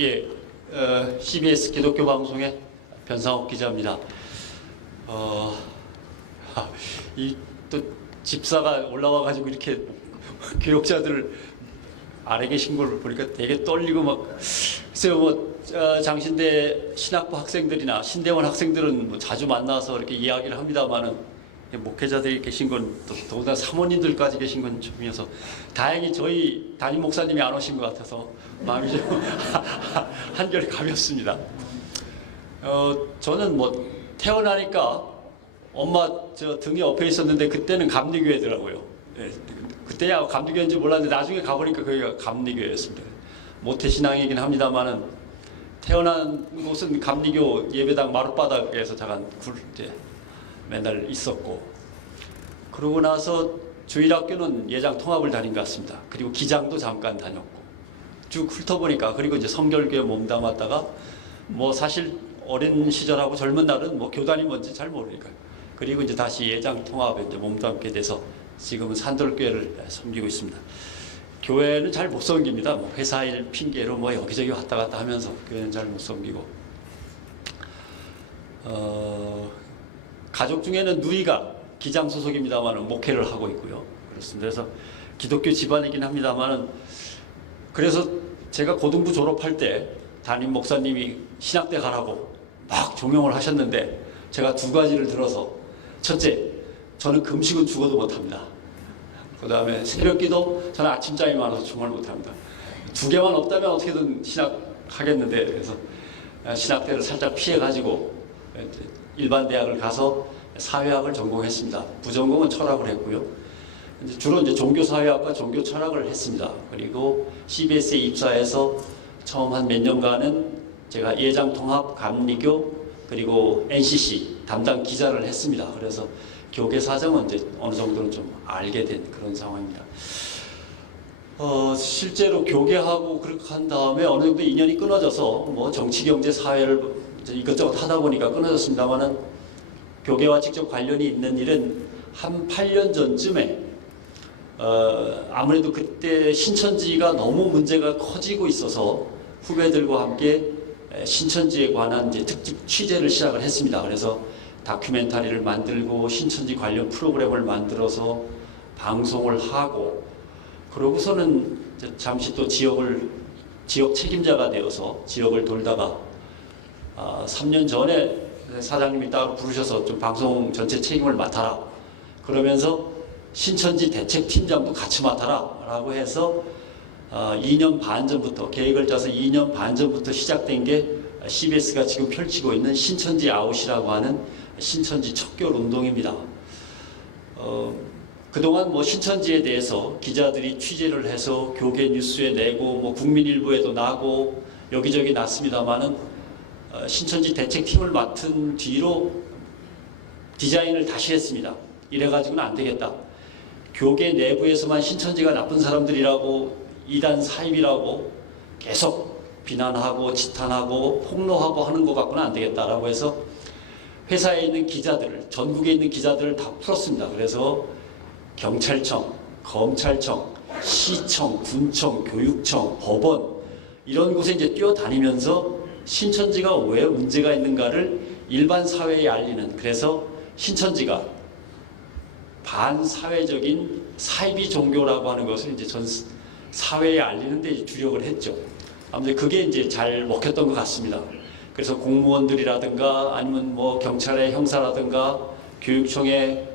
예, CBS 기독교 방송의 변상욱 기자입니다. 이 또 집사가 올라와가지고 이렇게 교역자들 아래 계신 걸 보니까 되게 떨리고 막 글쎄요, 뭐 장신대 신학부 학생들이나 신대원 학생들은 뭐 자주 만나서 이렇게 이야기를 합니다만은 목회자들이 계신 건 더군다나 사모님들까지 계신 건 처음이어서 다행히 저희 담임 목사님이 안 오신 것 같아서 마음이 좀 한결 가볍습니다. 저는 뭐 태어나니까 엄마 저 등에 엎여 있었는데 그때는 감리교회더라고요. 네, 그때야 감리교회인지 몰랐는데 나중에 가보니까 거기가 감리교회였습니다. 모태신앙이긴 합니다만은 태어난 곳은 감리교 예배당 마룻바닥에서 잠깐 이제 맨날 있었고, 그러고 나서 주일학교는 예장 통합을 다닌 것 같습니다. 그리고 기장도 잠깐 다녔고 쭉 훑어보니까, 그리고 이제 성결교회 몸담았다가 뭐 사실 어린 시절하고 젊은 날은 뭐 교단이 뭔지 잘 모르니까요. 그리고 이제 다시 예장 통합에 이제 몸담게 돼서 지금은 산돌교회를 섬기고 있습니다. 교회는 잘 못 섬깁니다. 뭐 회사 일 핑계로 뭐 여기저기 왔다 갔다 하면서 교회는 잘 못 섬기고, 가족 중에는 누이가 기장 소속입니다만은 목회를 하고 있고요. 그렇습니다. 그래서 기독교 집안이긴 합니다만은, 그래서 제가 고등부 졸업할 때 담임 목사님이 신학대 가라고 막 종용을 하셨는데 제가 두 가지를 들어서, 첫째, 저는 금식은 죽어도 못합니다. 그 다음에 새벽기도 저는 아침잠이 많아서 정말 못합니다. 두 개만 없다면 어떻게든 신학하겠는데, 그래서 신학대를 살짝 피해가지고 일반 대학을 가서 사회학을 전공했습니다. 부전공은 철학을 했고요. 주로 이제 종교사회학과 종교철학을 했습니다. 그리고 CBS에 입사해서 처음 한 몇 년간은 제가 예장통합, 감리교, 그리고 NCC 담당 기자를 했습니다. 그래서 교계 사정은 이제 어느 정도는 좀 알게 된 그런 상황입니다. 실제로 교계하고 그렇게 한 다음에 어느 정도 인연이 끊어져서 뭐 정치, 경제, 사회를 이것저것 하다 보니까 끊어졌습니다만은, 교계와 직접 관련이 있는 일은 한 8년 전쯤에 아무래도 그때 신천지가 너무 문제가 커지고 있어서 후배들과 함께 신천지에 관한 이제 특집 취재를 시작을 했습니다. 그래서 다큐멘터리를 만들고 신천지 관련 프로그램을 만들어서 방송을 하고, 그러고서는 잠시 또 지역 책임자가 되어서 지역을 돌다가 3년 전에 사장님이 따로 부르셔서 좀 방송 전체 책임을 맡아라, 그러면서 신천지 대책팀장도 같이 맡아라 라고 해서 2년 반 전부터, 계획을 짜서 2년 반 전부터 시작된 게 CBS가 지금 펼치고 있는 신천지 아웃이라고 하는 신천지 척결 운동입니다. 그동안 뭐 신천지에 대해서 기자들이 취재를 해서 교계 뉴스에 내고 뭐 국민일보에도 나고 여기저기 났습니다만은, 신천지 대책팀을 맡은 뒤로 디자인을 다시 했습니다. 이래가지고는 안 되겠다. 교계 내부에서만 신천지가 나쁜 사람들이라고, 이단 사입이라고 계속 비난하고 지탄하고 폭로하고 하는 것 갖고는 안 되겠다라고 해서 회사에 있는 기자들을, 전국에 있는 기자들을 다 풀었습니다. 그래서 경찰청, 검찰청, 시청, 군청, 교육청, 법원 이런 곳에 이제 뛰어다니면서 신천지가 왜 문제가 있는가를 일반 사회에 알리는, 그래서 신천지가 반사회적인 사이비 종교라고 하는 것을 이제 전 사회에 알리는 데 주력을 했죠. 아무튼 그게 이제 잘 먹혔던 것 같습니다. 그래서 공무원들이라든가 아니면 뭐 경찰의 형사라든가 교육청의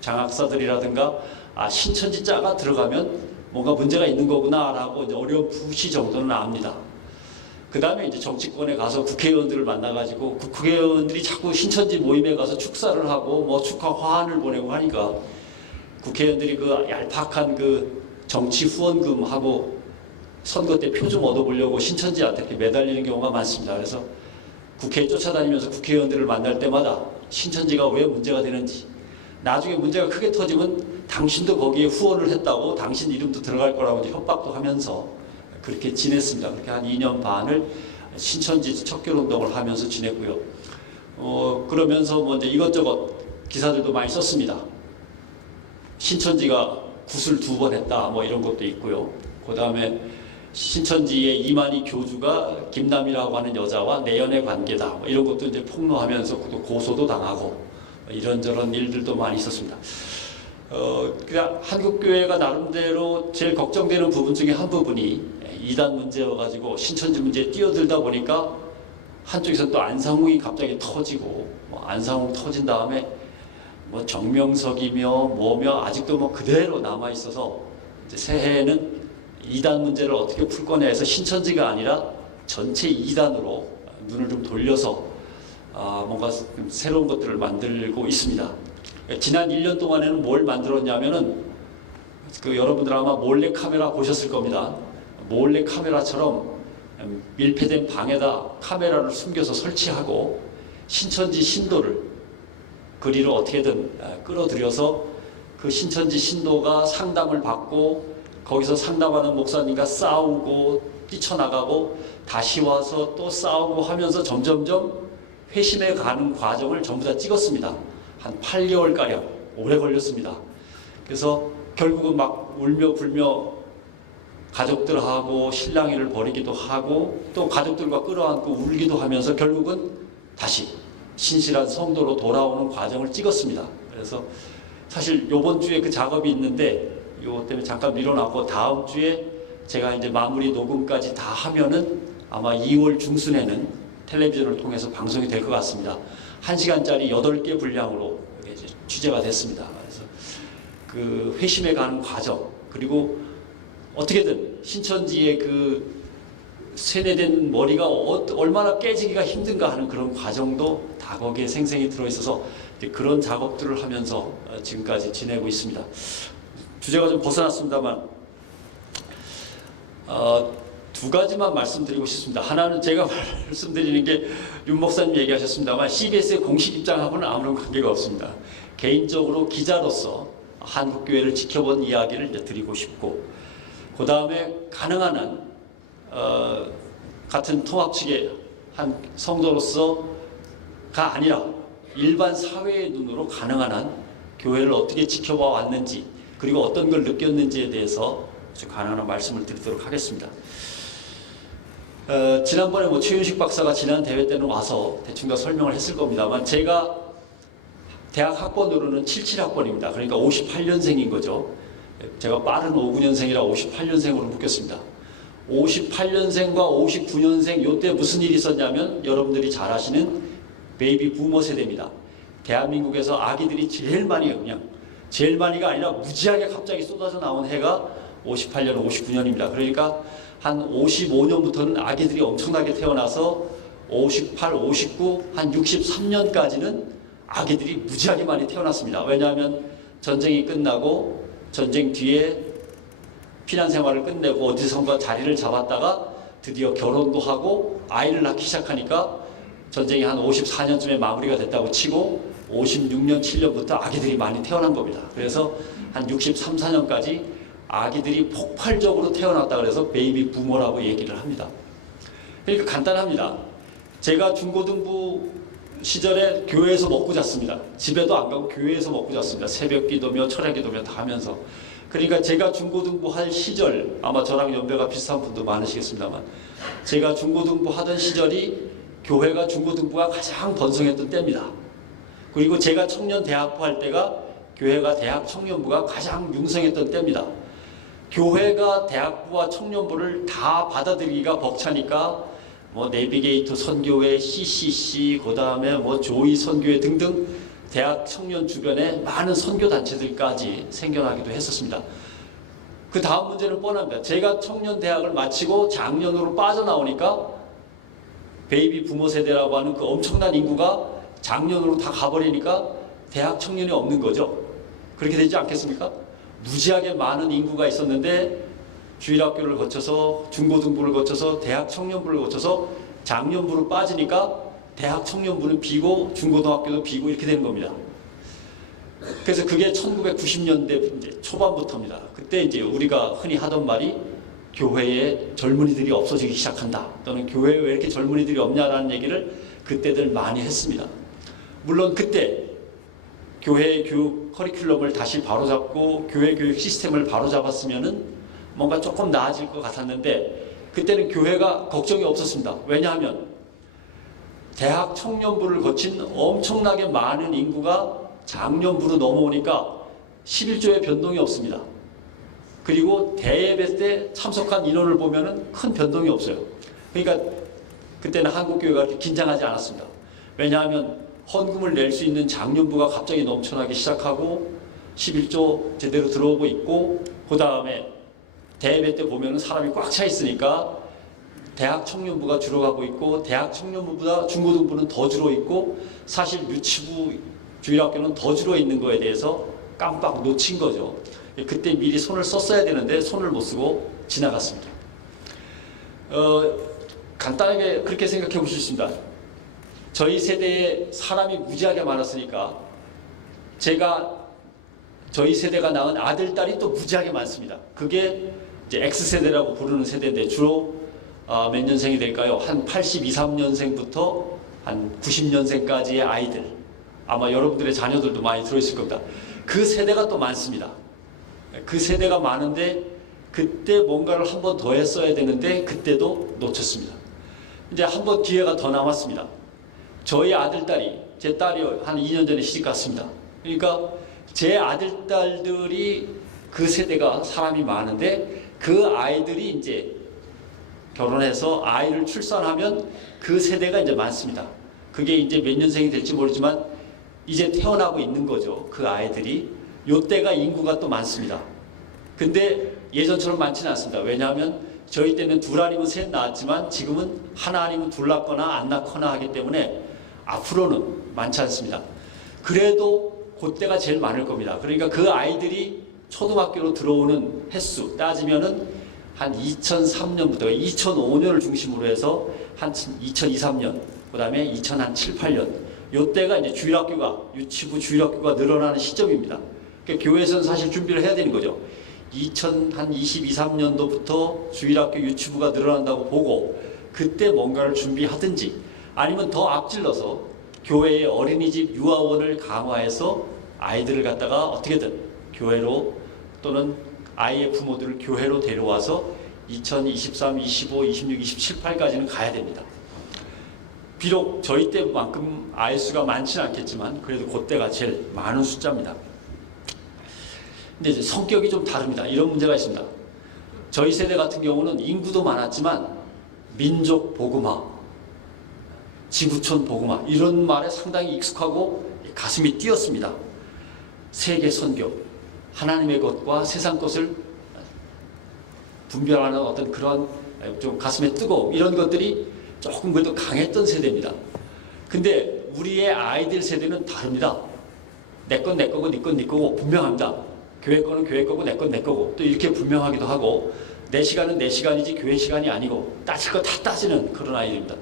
장학사들이라든가, 신천지 자가 들어가면 뭔가 문제가 있는 거구나라고 이제 어렴풋이 정도는 압니다. 그 다음에 이제 정치권에 가서 국회의원들을 만나가지고 국회의원들이 자꾸 신천지 모임에 가서 축사를 하고 뭐 축하 화환을 보내고 하니까, 국회의원들이 그 얄팍한 그 정치 후원금하고 선거 때 표 좀 얻어보려고 신천지한테 이렇게 매달리는 경우가 많습니다. 그래서 국회에 쫓아다니면서 국회의원들을 만날 때마다 신천지가 왜 문제가 되는지, 나중에 문제가 크게 터지면 당신도 거기에 후원을 했다고 당신 이름도 들어갈 거라고 이제 협박도 하면서 그렇게 지냈습니다. 그렇게 한 2년 반을 신천지 척결운동을 하면서 지냈고요. 그러면서 뭐 이제 이것저것 기사들도 많이 썼습니다. 신천지가 굿을 2번 했다 뭐 이런 것도 있고요. 그 다음에 신천지의 이만희 교주가 김남이라고 하는 여자와 내연의 관계다. 뭐 이런 것도 이제 폭로하면서 또 고소도 당하고 이런저런 일들도 많이 있었습니다. 그냥 한국교회가 나름대로 제일 걱정되는 부분 중에 한 부분이 이단 문제여가지고 신천지 문제에 뛰어들다 보니까 한쪽에서 또 안상홍이 갑자기 터지고 안상홍 터진 다음에 뭐 정명석이며 뭐며 아직도 뭐 그대로 남아 있어서 이제 새해에는 이단 문제를 어떻게 풀 거냐 해서 신천지가 아니라 전체 이단으로 눈을 좀 돌려서 뭔가 새로운 것들을 만들고 있습니다. 지난 1년 동안에는 뭘 만들었냐면은 여러분들 아마 몰래 카메라 보셨을 겁니다. 몰래 카메라처럼 밀폐된 방에다 카메라를 숨겨서 설치하고 신천지 신도를 그리로 어떻게든 끌어들여서 그 신천지 신도가 상담을 받고 거기서 상담하는 목사님과 싸우고 뛰쳐나가고 다시 와서 또 싸우고 하면서 점점점 회심해 가는 과정을 전부 다 찍었습니다. 한 8개월가량 오래 걸렸습니다. 그래서 결국은 막 울며 불며 가족들하고 실랑이를 벌이기도 하고 또 가족들과 끌어안고 울기도 하면서 결국은 다시 신실한 성도로 돌아오는 과정을 찍었습니다. 그래서 사실 이번 주에 그 작업이 있는데 이것 때문에 잠깐 미뤄놨고 다음 주에 제가 이제 마무리 녹음까지 다 하면은 아마 2월 중순에는 텔레비전을 통해서 방송이 될 것 같습니다. 1시간짜리 8개 분량으로 이제 취재가 됐습니다. 그래서 그 회심에 가는 과정 그리고 어떻게든 신천지의 그 세뇌된 머리가 얼마나 깨지기가 힘든가 하는 그런 과정도 다 거기에 생생히 들어있어서 그런 작업들을 하면서 지금까지 지내고 있습니다. 주제가 좀 벗어났습니다만 두 가지만 말씀드리고 싶습니다. 하나는 제가 말씀드리는 게 윤 목사님 얘기하셨습니다만 CBS의 공식 입장하고는 아무런 관계가 없습니다. 개인적으로 기자로서 한국교회를 지켜본 이야기를 이제 드리고 싶고 그 다음에 가능한 한 같은 통합 측의 한 성도로서가 아니라 일반 사회의 눈으로 가능한 한 교회를 어떻게 지켜봐 왔는지 그리고 어떤 걸 느꼈는지에 대해서 가능한 한 말씀을 드리도록 하겠습니다. 지난번에 뭐 최윤식 박사가 지난 대회 때는 와서 대충 다 설명을 했을 겁니다만 제가 대학 학번으로는 77학번입니다. 그러니까 58년생인 거죠. 제가 빠른 59년생이라 58년생으로 묶였습니다. 58년생과 59년생 요때 무슨 일이 있었냐면 여러분들이 잘 아시는 베이비 부머 세대입니다. 대한민국에서 아기들이 제일 많이가 아니라 무지하게 갑자기 쏟아져 나온 해가 58년, 59년입니다. 그러니까 한 55년부터는 아기들이 엄청나게 태어나서 58, 59, 한 63년까지는 아기들이 무지하게 많이 태어났습니다. 왜냐하면 전쟁이 끝나고 전쟁 뒤에 피난 생활을 끝내고 어디선가 자리를 잡았다가 드디어 결혼도 하고 아이를 낳기 시작하니까 전쟁이 한 54년쯤에 마무리가 됐다고 치고 56년, 7년부터 아기들이 많이 태어난 겁니다. 그래서 한 63, 4년까지 아기들이 폭발적으로 태어났다 그래서 베이비 부머라고 얘기를 합니다. 그러니까 간단합니다. 제가 중고등부 시절에 교회에서 먹고 잤습니다. 집에도 안 가고 교회에서 먹고 잤습니다. 새벽 기도며 철야 기도며 다 하면서. 그러니까 제가 중고등부 할 시절 아마 저랑 연배가 비슷한 분도 많으시겠습니다만 제가 중고등부 하던 시절이 교회가 중고등부가 가장 번성했던 때입니다. 그리고 제가 청년대학부 할 때가 교회가 대학 청년부가 가장 융성했던 때입니다. 교회가 대학부와 청년부를 다 받아들이기가 벅차니까 뭐 내비게이터 선교회, CCC, 그 다음에 뭐 조이 선교회 등등 대학 청년 주변에 많은 선교 단체들까지 생겨나기도 했었습니다. 그 다음 문제는 뻔합니다. 제가 청년 대학을 마치고 장년으로 빠져나오니까 베이비 부모 세대라고 하는 그 엄청난 인구가 장년으로 다 가버리니까 대학 청년이 없는 거죠. 그렇게 되지 않겠습니까? 무지하게 많은 인구가 있었는데 주일학교를 거쳐서 중고등부를 거쳐서 대학 청년부를 거쳐서 장년부로 빠지니까 대학 청년부는 비고 중고등학교도 비고 이렇게 되는 겁니다. 그래서 그게 1990년대 이제 초반부터입니다. 그때 이제 우리가 흔히 하던 말이 교회에 젊은이들이 없어지기 시작한다. 또는 교회에 왜 이렇게 젊은이들이 없냐라는 얘기를 그때들 많이 했습니다. 물론 그때 교회의 교육 커리큘럼을 다시 바로잡고 교회 교육 시스템을 바로잡았으면은 뭔가 조금 나아질 것 같았는데 그때는 교회가 걱정이 없었습니다. 왜냐하면 대학 청년부를 거친 엄청나게 많은 인구가 장년부로 넘어오니까 11조의 변동이 없습니다. 그리고 대예배 때 참석한 인원을 보면은 큰 변동이 없어요. 그러니까 그때는 한국교회가 그렇게 긴장하지 않았습니다. 왜냐하면 헌금을 낼 수 있는 장년부가 갑자기 넘쳐나기 시작하고 11조 제대로 들어오고 있고, 그 다음에 대예배 때 보면은 사람이 꽉 차 있으니까 대학 청년부가 줄어가고 있고, 대학 청년부보다 중고등부는 더 줄어 있고, 사실 유치부 주일학교는 더 줄어 있는 거에 대해서 깜빡 놓친 거죠. 그때 미리 손을 썼어야 되는데 손을 못 쓰고 지나갔습니다. 간단하게 그렇게 생각해 보실 수 있습니다. 저희 세대에 사람이 무지하게 많았으니까 저희 세대가 낳은 아들, 딸이 또 무지하게 많습니다. 그게 이제 X세대라고 부르는 세대인데 주로 몇 년생이 될까요? 한 82, 3년생부터 한 90년생까지의 아이들, 아마 여러분들의 자녀들도 많이 들어있을 겁니다. 그 세대가 또 많습니다. 그 세대가 많은데 그때 뭔가를 한 번 더 했어야 되는데 그때도 놓쳤습니다. 이제 한 번 기회가 더 남았습니다. 저희 아들, 딸이, 제 딸이 한 2년 전에 시집 갔습니다. 그러니까 제 아들, 딸들이 그 세대가 사람이 많은데 그 아이들이 이제 결혼해서 아이를 출산하면 그 세대가 이제 많습니다. 그게 이제 몇 년생이 될지 모르지만 이제 태어나고 있는 거죠. 그 아이들이. 요때가 인구가 또 많습니다. 근데 예전처럼 많지는 않습니다. 왜냐하면 저희 때는 둘 아니면 셋 낳았지만 지금은 하나 아니면 둘 낳거나 안 낳거나 하기 때문에 앞으로는 많지 않습니다. 그래도 그때가 제일 많을 겁니다. 그러니까 그 아이들이 초등학교로 들어오는 횟수 따지면은 한 2003년부터 2005년을 중심으로 해서 한 2002, 3년, 그 다음에 2007, 8년 요때가 이제 주일학교가, 유치부 주일학교가 늘어나는 시점입니다. 그러니까 교회에서는 사실 준비를 해야 되는 거죠. 2022, 3년도부터 주일학교 유치부가 늘어난다고 보고 그때 뭔가를 준비하든지 아니면 더 앞질러서 교회의 어린이집 유아원을 강화해서 아이들을 갖다가 어떻게든 교회로 또는 아이의 부모들을 교회로 데려와서 2023, 25, 26, 27, 8까지는 가야 됩니다. 비록 저희 때만큼 아이 수가 많지는 않겠지만 그래도 그때가 제일 많은 숫자입니다. 근데 이제 성격이 좀 다릅니다. 이런 문제가 있습니다. 저희 세대 같은 경우는 인구도 많았지만 민족 복음화, 지구촌 복음화 이런 말에 상당히 익숙하고 가슴이 뛰었습니다. 세계 선교, 하나님의 것과 세상 것을 분별하는 어떤 그런 좀 가슴에 뜨거움 이런 것들이 조금 그래도 강했던 세대입니다. 근데 우리의 아이들 세대는 다릅니다. 내 건 내 거고 네 건 네 거고 분명합니다. 교회 거는 교회 거고 내 건 내 거고 또 이렇게 분명하기도 하고 내 시간은 내 시간이지 교회 시간이 아니고 따질 거 다 따지는 그런 아이들입니다.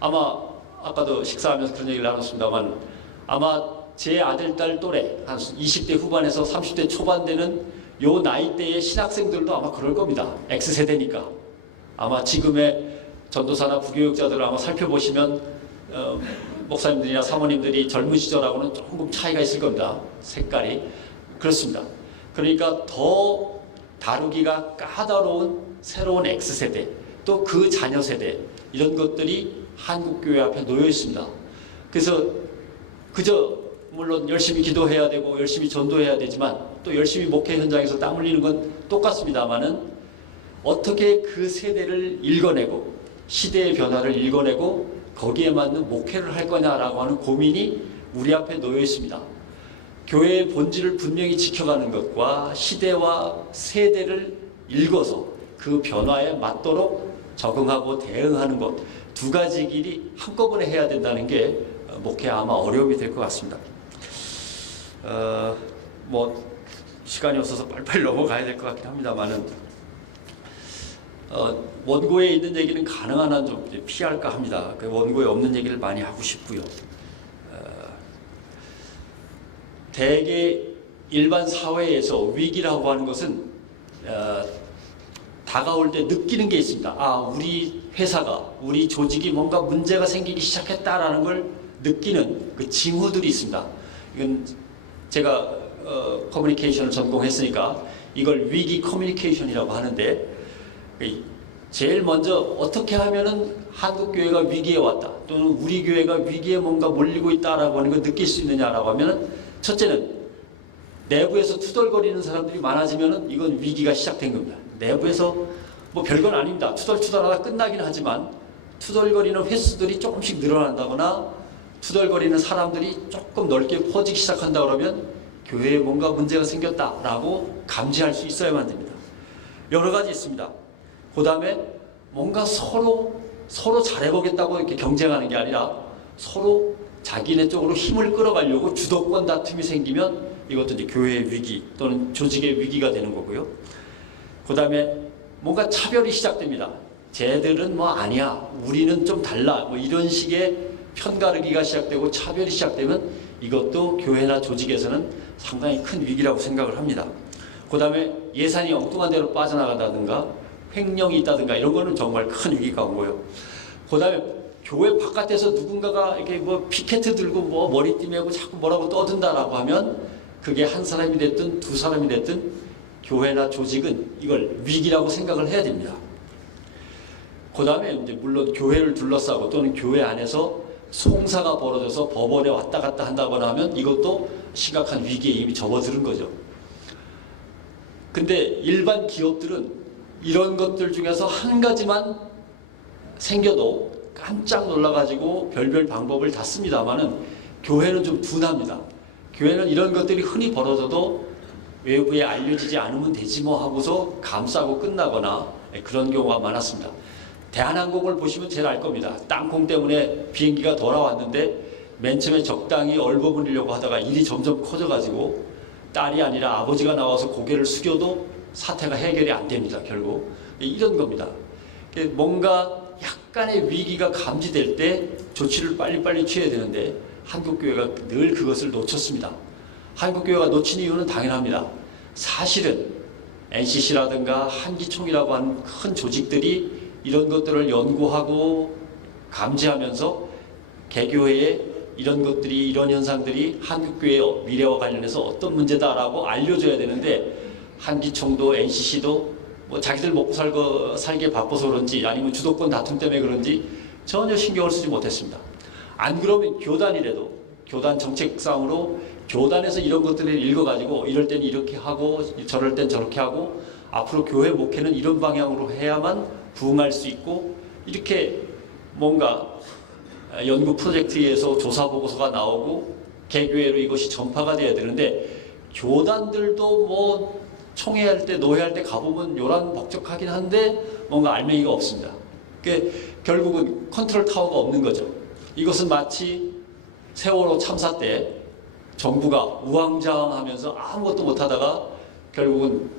아마 아까도 식사하면서 그런 얘기를 나눴습니다만 아마 제 아들, 딸 또래 한 20대 후반에서 30대 초반 되는 요 나이대의 신학생들도 아마 그럴 겁니다. X세대니까. 아마 지금의 전도사나 부교육자들을 아마 살펴보시면 목사님들이나 사모님들이 젊은 시절하고는 조금 차이가 있을 겁니다. 색깔이. 그렇습니다. 그러니까 더 다루기가 까다로운 새로운 X세대 또 그 자녀 세대 이런 것들이 한국교회 앞에 놓여 있습니다. 그래서 그저 물론 열심히 기도해야 되고 열심히 전도해야 되지만 또 열심히 목회 현장에서 땀 흘리는 건 똑같습니다만은 어떻게 그 세대를 읽어내고 시대의 변화를 읽어내고 거기에 맞는 목회를 할 거냐라고 하는 고민이 우리 앞에 놓여 있습니다. 교회의 본질을 분명히 지켜가는 것과 시대와 세대를 읽어서 그 변화에 맞도록 적응하고 대응하는 것 두 가지 길이 한꺼번에 해야 된다는 게 목회 아마 어려움이 될 것 같습니다. 뭐 시간이 없어서 빨리빨리 넘어가야 될 것 같긴 합니다만은 원고에 있는 얘기는 가능한 한 좀 피할까 합니다. 그 원고에 없는 얘기를 많이 하고 싶고요. 대개 일반 사회에서 위기라고 하는 것은 다가올 때 느끼는 게 있습니다. 아, 우리 회사가, 우리 조직이 뭔가 문제가 생기기 시작했다라는 걸 느끼는 그 징후들이 있습니다. 이건 제가 커뮤니케이션을 전공했으니까 이걸 위기 커뮤니케이션이라고 하는데 제일 먼저 어떻게 하면은 한국 교회가 위기에 왔다, 또는 우리 교회가 위기에 뭔가 몰리고 있다라고 하는 걸 느낄 수 있느냐라고 하면은, 첫째는 내부에서 투덜거리는 사람들이 많아지면은 이건 위기가 시작된 겁니다. 내부에서 뭐 별건 아닙니다. 투덜투덜하다 끝나긴 하지만 투덜거리는 횟수들이 조금씩 늘어난다거나 투덜거리는 사람들이 조금 넓게 퍼지기 시작한다 그러면 교회에 뭔가 문제가 생겼다라고 감지할 수 있어야만 됩니다. 여러 가지 있습니다. 그 다음에 뭔가 서로 잘해보겠다고 이렇게 경쟁하는 게 아니라 서로 자기네 쪽으로 힘을 끌어가려고 주도권 다툼이 생기면 이것도 이제 교회의 위기 또는 조직의 위기가 되는 거고요. 그 다음에 뭔가 차별이 시작됩니다. 쟤들은 뭐 아니야, 우리는 좀 달라, 뭐 이런 식의 편가르기가 시작되고 차별이 시작되면 이것도 교회나 조직에서는 상당히 큰 위기라고 생각을 합니다. 그 다음에 예산이 엉뚱한 데로 빠져나간다든가 횡령이 있다든가 이런 거는 정말 큰 위기가 오고요. 그 다음에 교회 바깥에서 누군가가 이렇게 뭐 피켓트 들고 뭐 머리띠 메고 자꾸 뭐라고 떠든다라고 하면 그게 한 사람이 됐든 두 사람이 됐든 교회나 조직은 이걸 위기라고 생각을 해야 됩니다. 그 다음에 이제 물론 교회를 둘러싸고 또는 교회 안에서 송사가 벌어져서 법원에 왔다 갔다 한다거나 하면 이것도 심각한 위기에 이미 접어드는 거죠. 근데 일반 기업들은 이런 것들 중에서 한 가지만 생겨도 깜짝 놀라가지고 별별 방법을 다 씁니다만은 교회는 좀 둔합니다. 교회는 이런 것들이 흔히 벌어져도 외부에 알려지지 않으면 되지 뭐 하고서 감싸고 끝나거나 그런 경우가 많았습니다. 대한항공을 보시면 제일 알 겁니다. 땅콩 때문에 비행기가 돌아왔는데 맨 처음에 적당히 얼버무리려고 하다가 일이 점점 커져가지고 딸이 아니라 아버지가 나와서 고개를 숙여도 사태가 해결이 안 됩니다. 결국 이런 겁니다. 뭔가 약간의 위기가 감지될 때 조치를 빨리빨리 취해야 되는데 한국교회가 늘 그것을 놓쳤습니다. 한국교회가 놓친 이유는 당연합니다. 사실은 NCC라든가 한기총이라고 하는 큰 조직들이 이런 것들을 연구하고 감지하면서 개교회에 이런 것들이, 이런 현상들이 한국교회의 미래와 관련해서 어떤 문제다라고 알려줘야 되는데 한기총도 NCC도 뭐 자기들 먹고 살게 바빠서 그런지 아니면 주도권 다툼 때문에 그런지 전혀 신경을 쓰지 못했습니다. 안 그러면 교단이라도 교단 정책상으로 교단에서 이런 것들을 읽어가지고 이럴 땐 이렇게 하고 저럴 땐 저렇게 하고 앞으로 교회 목회는 이런 방향으로 해야만 부응할 수 있고 이렇게 뭔가 연구 프로젝트에서 조사 보고서가 나오고 개교회로 이것이 전파가 돼야 되는데 교단들도 뭐 총회할 때 노회할 때 가보면 요란벅적하긴 한데 뭔가 알맹이가 없습니다. 그러니까 결국은 컨트롤 타워가 없는 거죠. 이것은 마치 세월호 참사 때 정부가 우왕좌왕하면서 아무것도 못하다가 결국은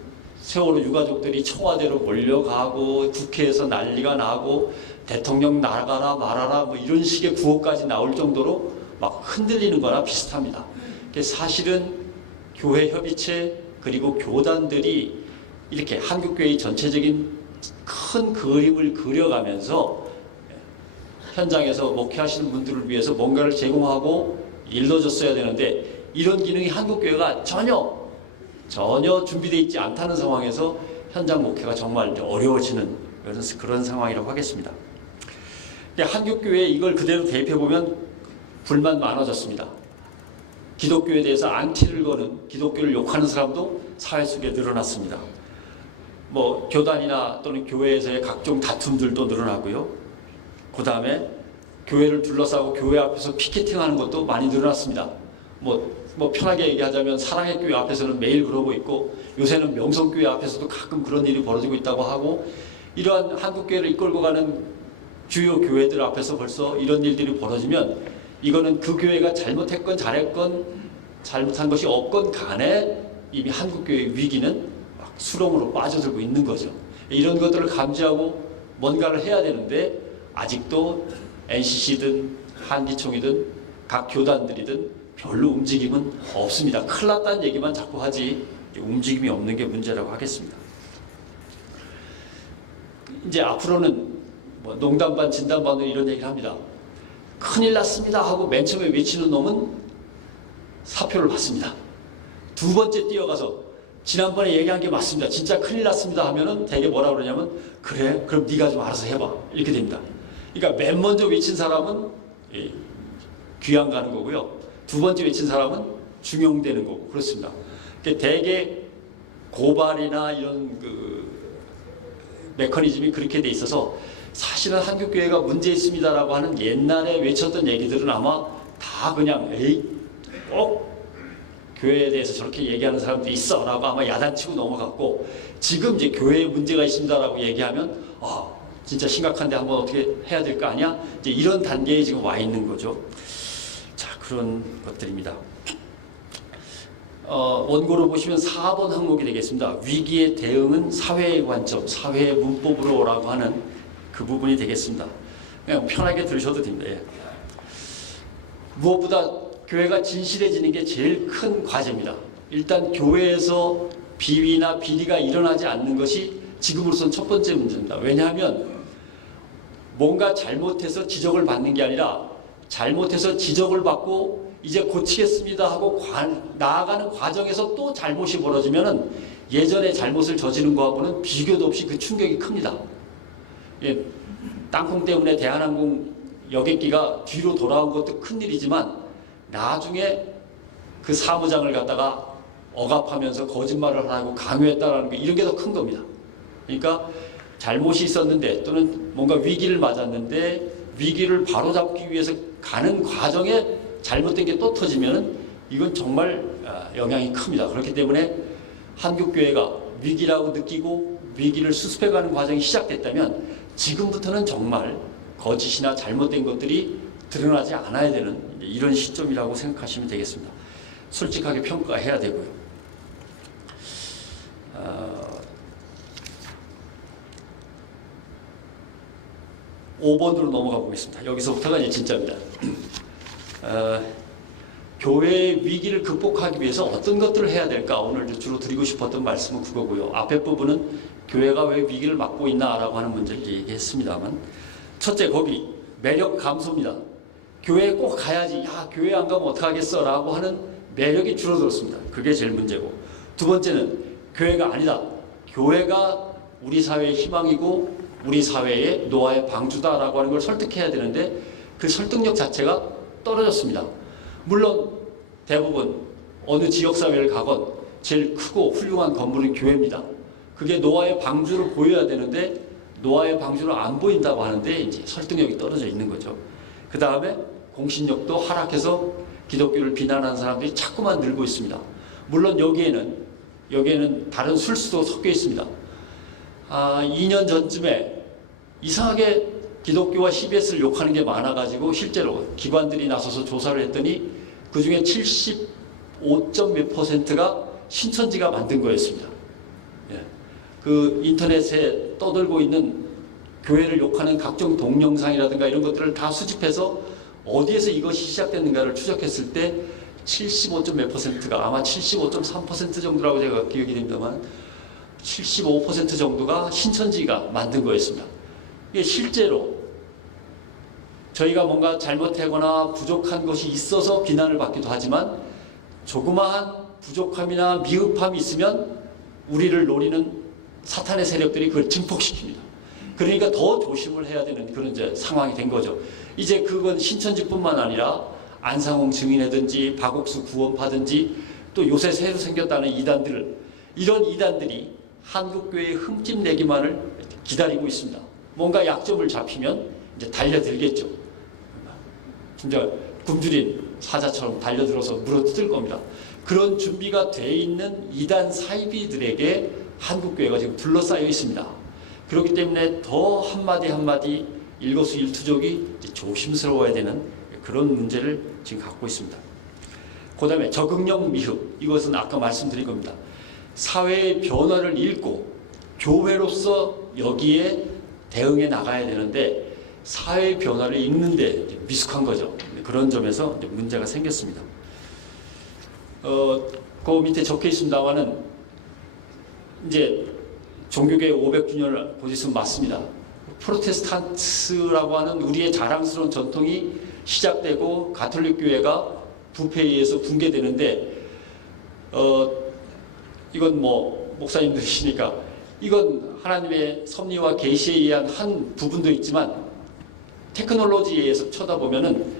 세월호 유가족들이 청와대로 몰려가고 국회에서 난리가 나고 대통령 나가라 말아라 뭐 이런 식의 구호까지 나올 정도로 막 흔들리는 거나 비슷합니다. 사실은 교회 협의체 그리고 교단들이 이렇게 한국교회의 전체적인 큰 그림을 그려가면서 현장에서 목회하시는 분들을 위해서 뭔가를 제공하고 일러줬어야 되는데 이런 기능이 한국교회가 전혀 준비되어 있지 않다는 상황에서 현장 목회가 정말 어려워지는 그런 상황이라고 하겠습니다. 한국교회 이걸 그대로 대입해보면 불만 많아졌습니다. 기독교에 대해서 안티를 거는, 기독교를 욕하는 사람도 사회 속에 늘어났습니다. 뭐 교단이나 또는 교회에서의 각종 다툼들도 늘어나고요. 그 다음에 교회를 둘러싸고 교회 앞에서 피켓팅하는 것도 많이 늘어났습니다. 뭐 편하게 얘기하자면 사랑의 교회 앞에서는 매일 그러고 있고 요새는 명성교회 앞에서도 가끔 그런 일이 벌어지고 있다고 하고 이러한 한국교회를 이끌고 가는 주요 교회들 앞에서 벌써 이런 일들이 벌어지면 이거는 그 교회가 잘못했건 잘했건 잘못한 것이 없건 간에 이미 한국교회의 위기는 막 수렁으로 빠져들고 있는 거죠. 이런 것들을 감지하고 뭔가를 해야 되는데 아직도 NCC든 한기총이든 각 교단들이든 별로 움직임은 없습니다. 큰일 났다는 얘기만 자꾸 하지 움직임이 없는 게 문제라고 하겠습니다. 이제 앞으로는 뭐 농담 반 진담 반으로 이런 얘기를 합니다. 큰일 났습니다 하고 맨 처음에 외치는 놈은 사표를 받습니다. 두 번째 뛰어가서 지난번에 얘기한 게 맞습니다. 진짜 큰일 났습니다 하면은 되게 뭐라 그러냐면 그래? 그럼 네가 좀 알아서 해봐. 이렇게 됩니다. 그러니까 맨 먼저 외친 사람은 귀양 가는 거고요. 두 번째 외친 사람은 중용되는 거고 그렇습니다. 대개 고발이나 이런 그 메커니즘이 그렇게 돼 있어서 사실은 한국교회가 문제 있습니다라고 하는 옛날에 외쳤던 얘기들은 아마 다 그냥 에이 꼭 교회에 대해서 저렇게 얘기하는 사람들이 있어라고 아마 야단치고 넘어갔고 지금 이제 교회에 문제가 있습니다라고 얘기하면 진짜 심각한데 한번 어떻게 해야 될 거 아니야? 이제 이런 단계에 지금 와 있는 거죠. 자, 그런 것들입니다. 원고를 보시면 4번 항목이 되겠습니다. 위기에 대응은 사회의 관점, 사회의 문법으로라고 하는 그 부분이 되겠습니다. 그냥 편하게 들으셔도 됩니다. 예. 무엇보다 교회가 진실해지는 게 제일 큰 과제입니다. 일단 교회에서 비위나 비리가 일어나지 않는 것이 지금으로선 첫 번째 문제입니다. 왜냐하면 뭔가 잘못해서 지적을 받는 게 아니라 잘못해서 지적을 받고 이제 고치겠습니다 하고 나아가는 과정에서 또 잘못이 벌어지면은 예전에 잘못을 저지른 거하고는 비교도 없이 그 충격이 큽니다. 예, 땅콩 때문에 대한항공 여객기가 뒤로 돌아온 것도 큰일이지만 나중에 그 사무장을 갖다가 억압하면서 거짓말을 하고 강요했다라는 게 이런 게 더 큰 겁니다. 그러니까 잘못이 있었는데 또는 뭔가 위기를 맞았는데 위기를 바로잡기 위해서 가는 과정에 잘못된 게 또 터지면은 이건 정말 영향이 큽니다. 그렇기 때문에 한국교회가 위기라고 느끼고 위기를 수습해가는 과정이 시작됐다면 지금부터는 정말 거짓이나 잘못된 것들이 드러나지 않아야 되는 이런 시점이라고 생각하시면 되겠습니다. 솔직하게 평가해야 되고요. 5번으로 넘어가 보겠습니다. 여기서부터가 이제 진짜입니다. 교회의 위기를 극복하기 위해서 어떤 것들을 해야 될까? 오늘 주로 드리고 싶었던 말씀은 그거고요. 앞에 부분은 교회가 왜 위기를 맞고 있나라고 하는 문제를 얘기했습니다만 첫째, 거기 매력 감소입니다. 교회에 꼭 가야지. 야, 교회 안 가면 어떡하겠어? 라고 하는 매력이 줄어들었습니다. 그게 제일 문제고. 두 번째는 교회가 아니다. 교회가 우리 사회의 희망이고 우리 사회의 노화의 방주다라고 하는 걸 설득해야 되는데 그 설득력 자체가 떨어졌습니다. 물론 대부분 어느 지역사회를 가건 제일 크고 훌륭한 건물은 교회입니다. 그게 노화의 방주로 보여야 되는데 노화의 방주로 안 보인다고 하는데 이제 설득력이 떨어져 있는 거죠. 그 다음에 공신력도 하락해서 기독교를 비난하는 사람들이 자꾸만 늘고 있습니다. 물론 여기에는 다른 술수도 섞여 있습니다. 2년 전쯤에 이상하게 기독교와 CBS를 욕하는 게 많아가지고 실제로 기관들이 나서서 조사를 했더니 그 중에 75점 몇 %가 신천지가 만든 거였습니다. 예. 그 인터넷에 떠돌고 있는 교회를 욕하는 각종 동영상이라든가 이런 것들을 다 수집해서 어디에서 이것이 시작됐는가를 추적했을 때 75점 몇 %가 아마 75.3% 정도라고 제가 기억이 됩니다만 75% 정도가 신천지가 만든 거였습니다. 이게 실제로 저희가 뭔가 잘못하거나 부족한 것이 있어서 비난을 받기도 하지만 조그마한 부족함이나 미흡함이 있으면 우리를 노리는 사탄의 세력들이 그걸 증폭시킵니다. 그러니까 더 조심을 해야 되는 그런 이제 상황이 된 거죠. 이제 그건 신천지뿐만 아니라 안상홍 증인이든지 박옥수 구원파든지 또 요새 새로 생겼다는 이런 이단들이 한국교회의 흠집 내기만을 기다리고 있습니다. 뭔가 약점을 잡히면 이제 달려들겠죠. 진짜 굶주린 사자처럼 달려들어서 물어뜯을 겁니다. 그런 준비가 돼 있는 이단 사이비들에게 한국교회가 지금 둘러싸여 있습니다. 그렇기 때문에 더 한마디 일거수일투족이 조심스러워야 되는 그런 문제를 지금 갖고 있습니다. 그 다음에 적응력 미흡, 이것은 아까 말씀드린 겁니다. 사회의 변화를 읽고 교회로서 여기에 대응해 나가야 되는데 사회의 변화를 읽는데 미숙한 거죠. 그런 점에서 이제 문제가 생겼습니다. 그 밑에 적혀 있습니다만은 이제 종교계의 500주년을 보시면 맞습니다. 프로테스탄트라고 하는 우리의 자랑스러운 전통이 시작되고 가톨릭 교회가 부패에 의해서 붕괴되는데 이건 뭐 목사님들이시니까 이건 하나님의 섭리와 계시에 의한 한 부분도 있지만 테크놀로지에 의해서 쳐다보면은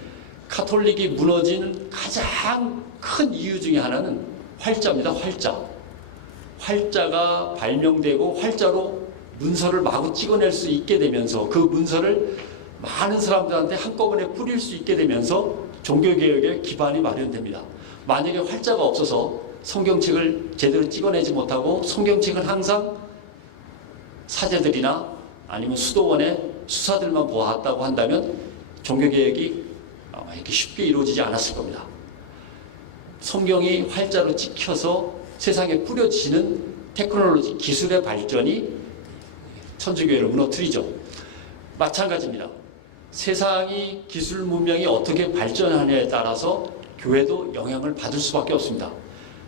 카톨릭이 무너진 가장 큰 이유 중에 하나는 활자입니다. 활자. 활자가 발명되고 활자로 문서를 마구 찍어낼 수 있게 되면서 그 문서를 많은 사람들한테 한꺼번에 뿌릴 수 있게 되면서 종교개혁의 기반이 마련됩니다. 만약에 활자가 없어서 성경책을 제대로 찍어내지 못하고 성경책은 항상 사제들이나 아니면 수도원의 수사들만 보았다고 한다면 종교개혁이 아마 이렇게 쉽게 이루어지지 않았을 겁니다. 성경이 활자로 찍혀서 세상에 뿌려지는 테크놀로지, 기술의 발전이 천주교회를 무너뜨리죠. 마찬가지입니다. 세상이 기술 문명이 어떻게 발전하느냐에 따라서 교회도 영향을 받을 수밖에 없습니다.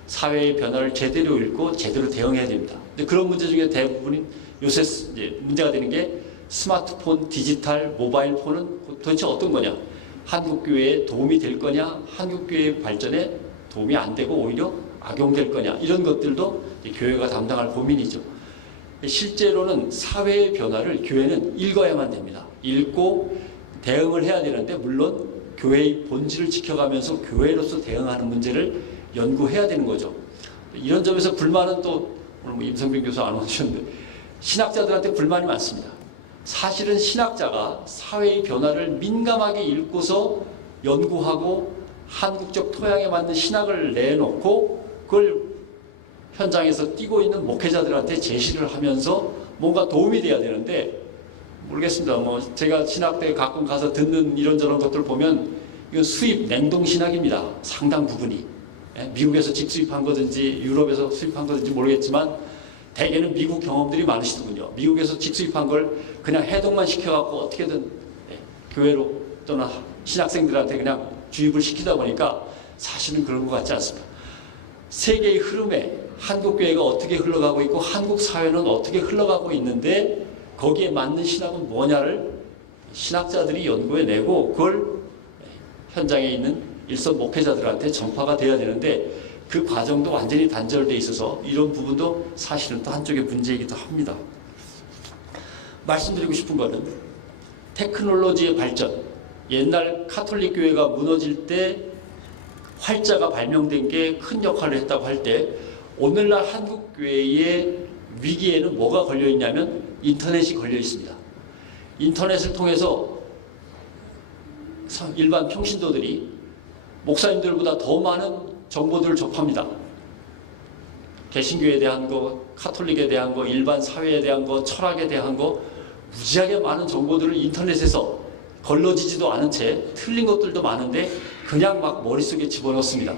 사회의 변화를 제대로 읽고 제대로 대응해야 됩니다. 근데 그런 문제 중에 대부분이 요새 이제 문제가 되는 게 스마트폰, 디지털, 모바일 폰은 도대체 어떤 거냐? 한국교회에 도움이 될 거냐? 한국교회 발전에 도움이 안 되고 오히려 악용될 거냐? 이런 것들도 교회가 담당할 고민이죠. 실제로는 사회의 변화를 교회는 읽어야만 됩니다. 읽고 대응을 해야 되는데 물론 교회의 본질을 지켜가면서 교회로서 대응하는 문제를 연구해야 되는 거죠. 이런 점에서 불만은 또 오늘 뭐 임성빈 교수 안 오셨는데 신학자들한테 불만이 많습니다. 사실은 신학자가 사회의 변화를 민감하게 읽고서 연구하고 한국적 토양에 맞는 신학을 내놓고 그걸 현장에서 뛰고 있는 목회자들한테 제시를 하면서 뭔가 도움이 돼야 되는데 모르겠습니다. 뭐 제가 신학대에 가끔 가서 듣는 이런저런 것들 보면 이건 수입 냉동 신학입니다. 상당 부분이 미국에서 직수입한 거든지 유럽에서 수입한 거든지 모르겠지만 대개는 미국 경험들이 많으시더군요. 미국에서 직수입한 걸 그냥 해동만 시켜갖고 어떻게든 교회로 또는 신학생들한테 그냥 주입을 시키다 보니까 사실은 그런 것 같지 않습니다. 세계의 흐름에 한국교회가 어떻게 흘러가고 있고 한국 사회는 어떻게 흘러가고 있는데 거기에 맞는 신학은 뭐냐를 신학자들이 연구해내고 그걸 현장에 있는 일선 목회자들한테 전파가 돼야 되는데 그 과정도 완전히 단절돼 있어서 이런 부분도 사실은 또 한쪽의 문제이기도 합니다. 말씀드리고 싶은 거는 테크놀로지의 발전, 옛날 카톨릭 교회가 무너질 때 활자가 발명된 게 큰 역할을 했다고 할 때 오늘날 한국 교회의 위기에는 뭐가 걸려 있냐면 인터넷이 걸려 있습니다. 인터넷을 통해서 일반 평신도들이 목사님들보다 더 많은 정보들을 접합니다. 개신교에 대한 거, 카톨릭에 대한 거, 일반 사회에 대한 거, 철학에 대한 거 무지하게 많은 정보들을 인터넷에서 걸러지지도 않은 채 틀린 것들도 많은데 그냥 막 머릿속에 집어넣습니다.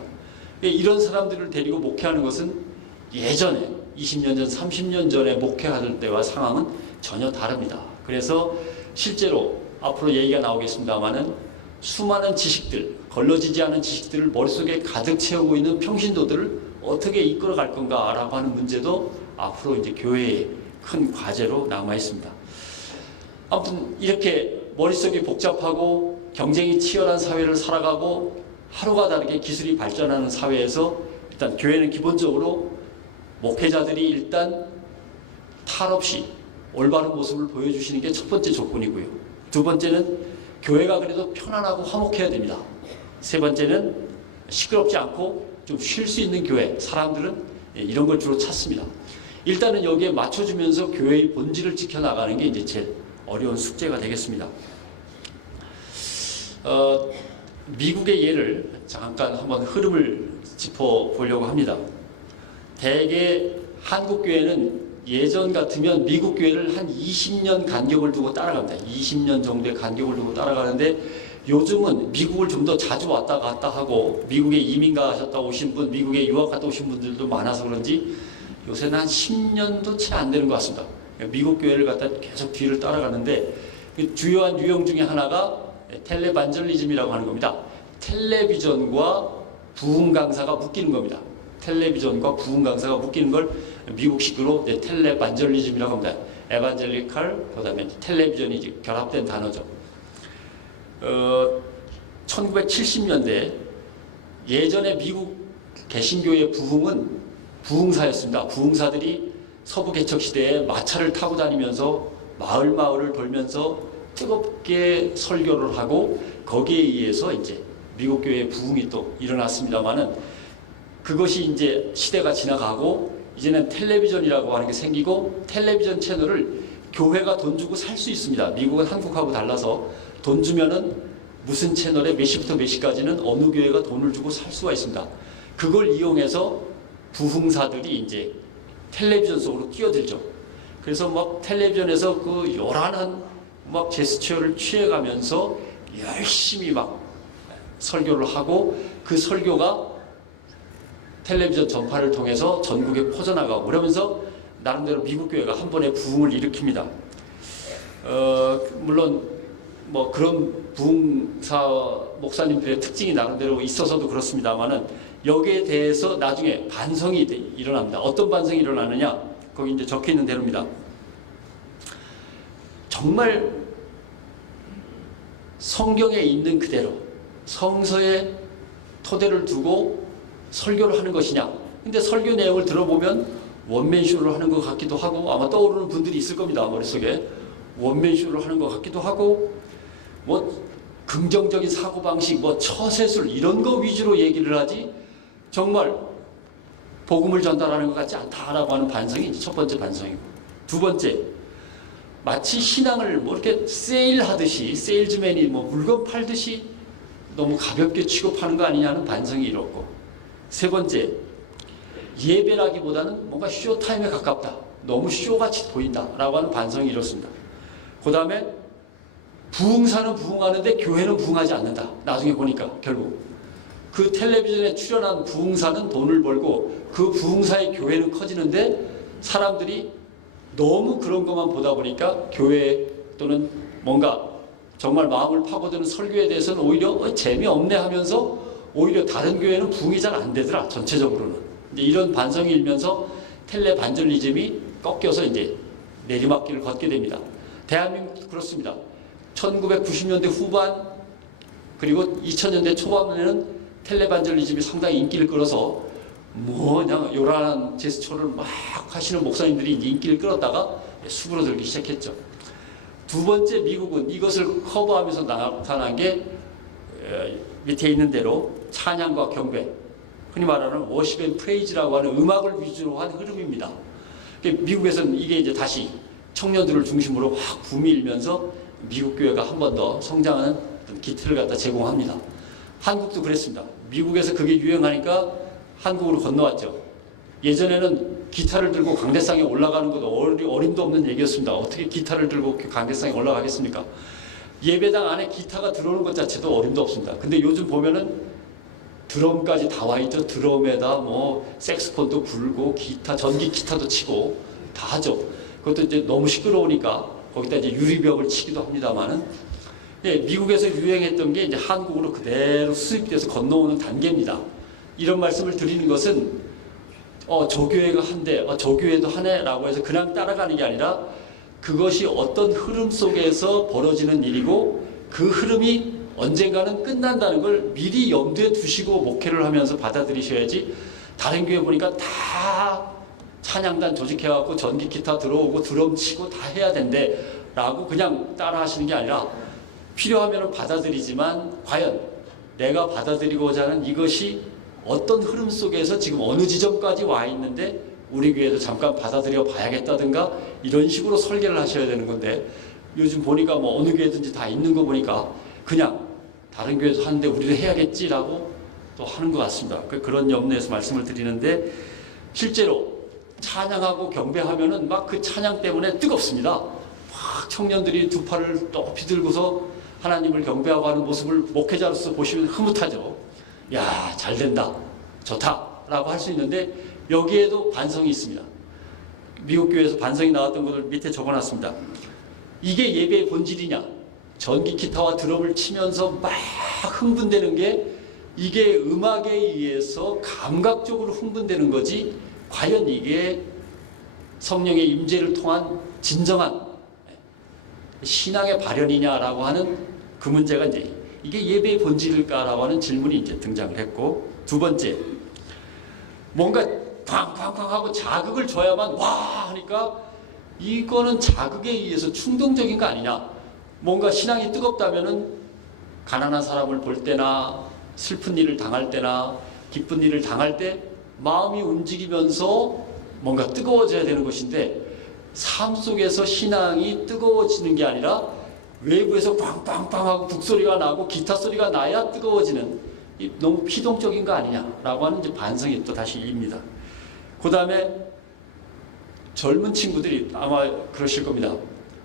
이런 사람들을 데리고 목회하는 것은 예전에 20년 전, 30년 전에 목회할 때와 상황은 전혀 다릅니다. 그래서 실제로 앞으로 얘기가 나오겠습니다만은 수많은 지식들, 걸러지지 않은 지식들을 머릿속에 가득 채우고 있는 평신도들을 어떻게 이끌어갈 건가라고 하는 문제도 앞으로 이제 교회의 큰 과제로 남아 있습니다. 아무튼 이렇게 머릿속이 복잡하고 경쟁이 치열한 사회를 살아가고 하루가 다르게 기술이 발전하는 사회에서 일단 교회는 기본적으로 목회자들이 일단 탈 없이 올바른 모습을 보여주시는 게 첫 번째 조건이고요. 두 번째는 교회가 그래도 편안하고 화목해야 됩니다. 세 번째는 시끄럽지 않고 좀 쉴 수 있는 교회, 사람들은 이런 걸 주로 찾습니다. 일단은 여기에 맞춰주면서 교회의 본질을 지켜나가는 게 이제 제일 어려운 숙제가 되겠습니다. 미국의 예를 잠깐 한번 흐름을 짚어보려고 합니다. 대개 한국 교회는 예전 같으면 미국 교회를 한 20년 간격을 두고 따라갑니다. 20년 정도의 간격을 두고 따라가는데 요즘은 미국을 좀 더 자주 왔다 갔다 하고 미국에 이민 가셨다 오신 분, 미국에 유학 갔다 오신 분들도 많아서 그런지 요새는 한 10년도 채 안 되는 것 같습니다. 미국 교회를 갖다 계속 뒤를 따라가는데 주요한 유형 중에 하나가 텔레반절리즘이라고 하는 겁니다. 텔레비전과 부흥 강사가 묶이는 겁니다. 텔레비전과 부흥 강사가 묶이는 걸 미국식으로 텔레반절리즘이라고 합니다. 에반젤리칼, 그 다음에 텔레비전이 결합된 단어죠. 1970년대 예전에 미국 개신교의 부흥은 부흥사였습니다. 부흥사들이 서부 개척 시대에 마차를 타고 다니면서 마을 마을을 돌면서 뜨겁게 설교를 하고 거기에 의해서 이제 미국 교회의 부흥이 또 일어났습니다만은 그것이 이제 시대가 지나가고 이제는 텔레비전이라고 하는 게 생기고 텔레비전 채널을 교회가 돈 주고 살 수 있습니다. 미국은 한국하고 달라서 돈 주면은 무슨 채널에 몇 시부터 몇 시까지는 어느 교회가 돈을 주고 살 수가 있습니다. 그걸 이용해서 부흥사들이 이제 텔레비전 속으로 뛰어들죠. 그래서 막 텔레비전에서 그 요란한 막 제스처를 취해가면서 열심히 막 설교를 하고 그 설교가 텔레비전 전파를 통해서 전국에 퍼져나가고 그러면서 나름대로 미국 교회가 한 번에 부흥을 일으킵니다. 물론 뭐 그런 부흥사 목사님들의 특징이 나름대로 있어서도 그렇습니다만은 여기에 대해서 나중에 반성이 일어납니다. 어떤 반성이 일어나느냐? 거기 이제 적혀 있는 대로입니다. 정말 성경에 있는 그대로 성서에 토대를 두고 설교를 하는 것이냐? 근데 설교 내용을 들어보면 원맨쇼를 하는 것 같기도 하고 아마 떠오르는 분들이 있을 겁니다. 머릿속에 원맨쇼를 하는 것 같기도 하고 뭐 긍정적인 사고방식, 뭐 처세술 이런 거 위주로 얘기를 하지 정말 복음을 전달하는 것 같지 않다라고 하는 반성이 첫 번째 반성이고 두 번째 마치 신앙을 뭐 이렇게 세일하듯이 세일즈맨이 뭐 물건 팔듯이 너무 가볍게 취급하는 거 아니냐는 반성이 일었고 세 번째 예배라기보다는 뭔가 쇼타임에 가깝다. 너무 쇼같이 보인다라고 하는 반성이 일었습니다. 그 다음에 부흥사는 부흥하는데 교회는 부흥하지 않는다. 나중에 보니까 결국 그 텔레비전에 출연한 부흥사는 돈을 벌고 그 부흥사의 교회는 커지는데 사람들이 너무 그런 것만 보다 보니까 교회 또는 뭔가 정말 마음을 파고드는 설교에 대해서는 오히려 재미없네 하면서 오히려 다른 교회는 부흥이 잘 안 되더라. 전체적으로는. 이제 이런 반성이 일면서 텔레반절리즘이 꺾여서 이제 내리막길을 걷게 됩니다. 대한민국도 그렇습니다. 1990년대 후반 그리고 2000년대 초반에는 텔레반절리즘이 상당히 인기를 끌어서 뭐 그냥 요란한 제스처를 막 하시는 목사님들이 인기를 끌었다가 수그러들기 시작했죠. 두 번째 미국은 이것을 커버하면서 나타난 게 밑에 있는 대로 찬양과 경배, 흔히 말하는 워십 앤 프레이즈라고 하는 음악을 위주로 한 흐름입니다. 미국에서는 이게 이제 다시 청년들을 중심으로 확 붐이 일면서 미국 교회가 한 번 더 성장하는 기틀을 갖다 제공합니다. 한국도 그랬습니다. 미국에서 그게 유행하니까 한국으로 건너왔죠. 예전에는 기타를 들고 강대상에 올라가는 것도 어림도 없는 얘기였습니다. 어떻게 기타를 들고 강대상에 올라가겠습니까? 예배당 안에 기타가 들어오는 것 자체도 어림도 없습니다. 근데 요즘 보면은 드럼까지 다 와있죠. 드럼에다 뭐 색스폰도 불고 기타, 전기 기타도 치고 다 하죠. 그것도 이제 너무 시끄러우니까 거기다 이제 유리벽을 치기도 합니다만은 예, 미국에서 유행했던 게 이제 한국으로 그대로 수입돼서 건너오는 단계입니다. 이런 말씀을 드리는 것은 저 교회가 한대, 저 교회도 하네라고 해서 그냥 따라가는 게 아니라 그것이 어떤 흐름 속에서 벌어지는 일이고 그 흐름이 언젠가는 끝난다는 걸 미리 염두에 두시고 목회를 하면서 받아들이셔야지 다른 교회 보니까 다 찬양단 조직해갖고 전기 기타 들어오고 드럼 치고 다 해야 된대 라고 그냥 따라 하시는 게 아니라 필요하면 받아들이지만 과연 내가 받아들이고자 하는 이것이 어떤 흐름 속에서 지금 어느 지점까지 와 있는데 우리 교회도 잠깐 받아들여 봐야겠다든가 이런 식으로 설계를 하셔야 되는 건데 요즘 보니까 뭐 어느 교회든지 다 있는 거 보니까 그냥 다른 교회도 하는데 우리도 해야겠지라고 또 하는 것 같습니다. 그런 염려에서 말씀을 드리는데 실제로 찬양하고 경배하면은 막 그 찬양 때문에 뜨겁습니다. 막 청년들이 두 팔을 높이 들고서 하나님을 경배하고 하는 모습을 목회자로서 보시면 흐뭇하죠. 야, 잘 된다. 좋다. 라고 할 수 있는데 여기에도 반성이 있습니다. 미국 교회에서 반성이 나왔던 것을 밑에 적어놨습니다. 이게 예배의 본질이냐? 전기 기타와 드럼을 치면서 막 흥분되는 게 이게 음악에 의해서 감각적으로 흥분되는 거지 과연 이게 성령의 임재를 통한 진정한 신앙의 발현이냐라고 하는 그 문제가 이제 이게 예배의 본질일까라고 하는 질문이 이제 등장을 했고 두 번째 뭔가 쾅쾅쾅 하고 자극을 줘야만 와 하니까 이거는 자극에 의해서 충동적인 거 아니냐. 뭔가 신앙이 뜨겁다면은 가난한 사람을 볼 때나 슬픈 일을 당할 때나 기쁜 일을 당할 때 마음이 움직이면서 뭔가 뜨거워져야 되는 것인데, 삶 속에서 신앙이 뜨거워지는 게 아니라 외부에서 빵빵빵 하고 북소리가 나고 기타 소리가 나야 뜨거워지는, 너무 피동적인 거 아니냐라고 하는 이제 반성이 또 다시 일입니다. 그 다음에 젊은 친구들이 아마 그러실 겁니다.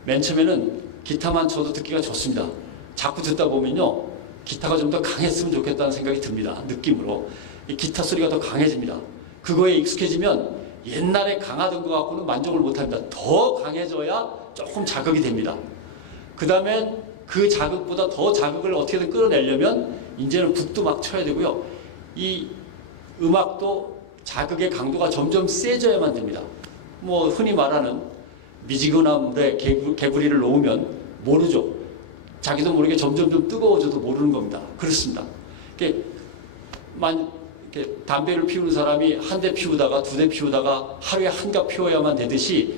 맨 처음에는 기타만 쳐도 듣기가 좋습니다. 자꾸 듣다 보면요, 기타가 좀 더 강했으면 좋겠다는 생각이 듭니다. 느낌으로. 이 기타 소리가 더 강해집니다. 그거에 익숙해지면 옛날에 강하던 것 갖고는 만족을 못합니다. 더 강해져야 조금 자극이 됩니다. 그 다음에 그 자극보다 더 자극을 어떻게든 끌어내려면 이제는 북도 막 쳐야 되고요. 이 음악도 자극의 강도가 점점 세져야만 됩니다. 뭐 흔히 말하는 미지근한 물에 개구리를 놓으면 모르죠. 자기도 모르게 점점 좀 뜨거워져도 모르는 겁니다. 그렇습니다. 이렇게 담배를 피우는 사람이 한 대 피우다가 두 대 피우다가 하루에 한 갑 피워야만 되듯이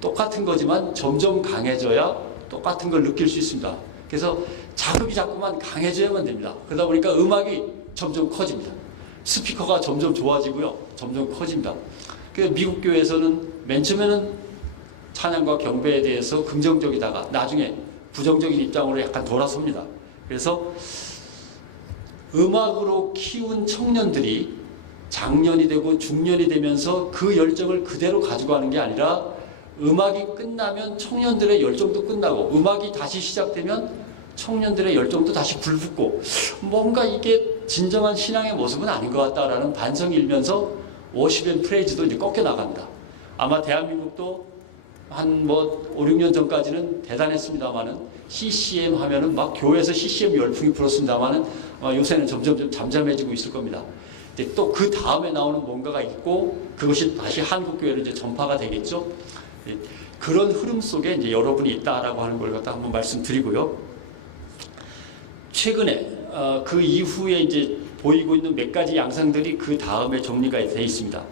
똑같은 거지만 점점 강해져야 똑같은 걸 느낄 수 있습니다. 그래서 자극이 자꾸만 강해져야만 됩니다. 그러다 보니까 음악이 점점 커집니다. 스피커가 점점 좋아지고요. 점점 커집니다. 그래서 미국 교회에서는 맨 처음에는 찬양과 경배에 대해서 긍정적이다가 나중에 부정적인 입장으로 약간 돌아섭니다. 그래서 음악으로 키운 청년들이 장년이 되고 중년이 되면서 그 열정을 그대로 가지고 가는 게 아니라, 음악이 끝나면 청년들의 열정도 끝나고 음악이 다시 시작되면 청년들의 열정도 다시 불붙고, 뭔가 이게 진정한 신앙의 모습은 아닌 것 같다라는 반성이 일면서 워십 앤 프레이즈도 이제 꺾여 나갑니다. 아마 대한민국도 한 5, 6년 전까지는 대단했습니다만은, CCM 하면은 막 교회에서 CCM 열풍이 불었습니다만은 요새는 점점 좀 잠잠해지고 있을 겁니다. 또 그 다음에 나오는 뭔가가 있고 그것이 다시 한국교회로 이제 전파가 되겠죠. 그런 흐름 속에 이제 여러분이 있다라고 하는 걸 갖다 한번 말씀드리고요. 최근에 그 이후에 이제 보이고 있는 몇 가지 양상들이 그 다음에 정리가 되어 있습니다.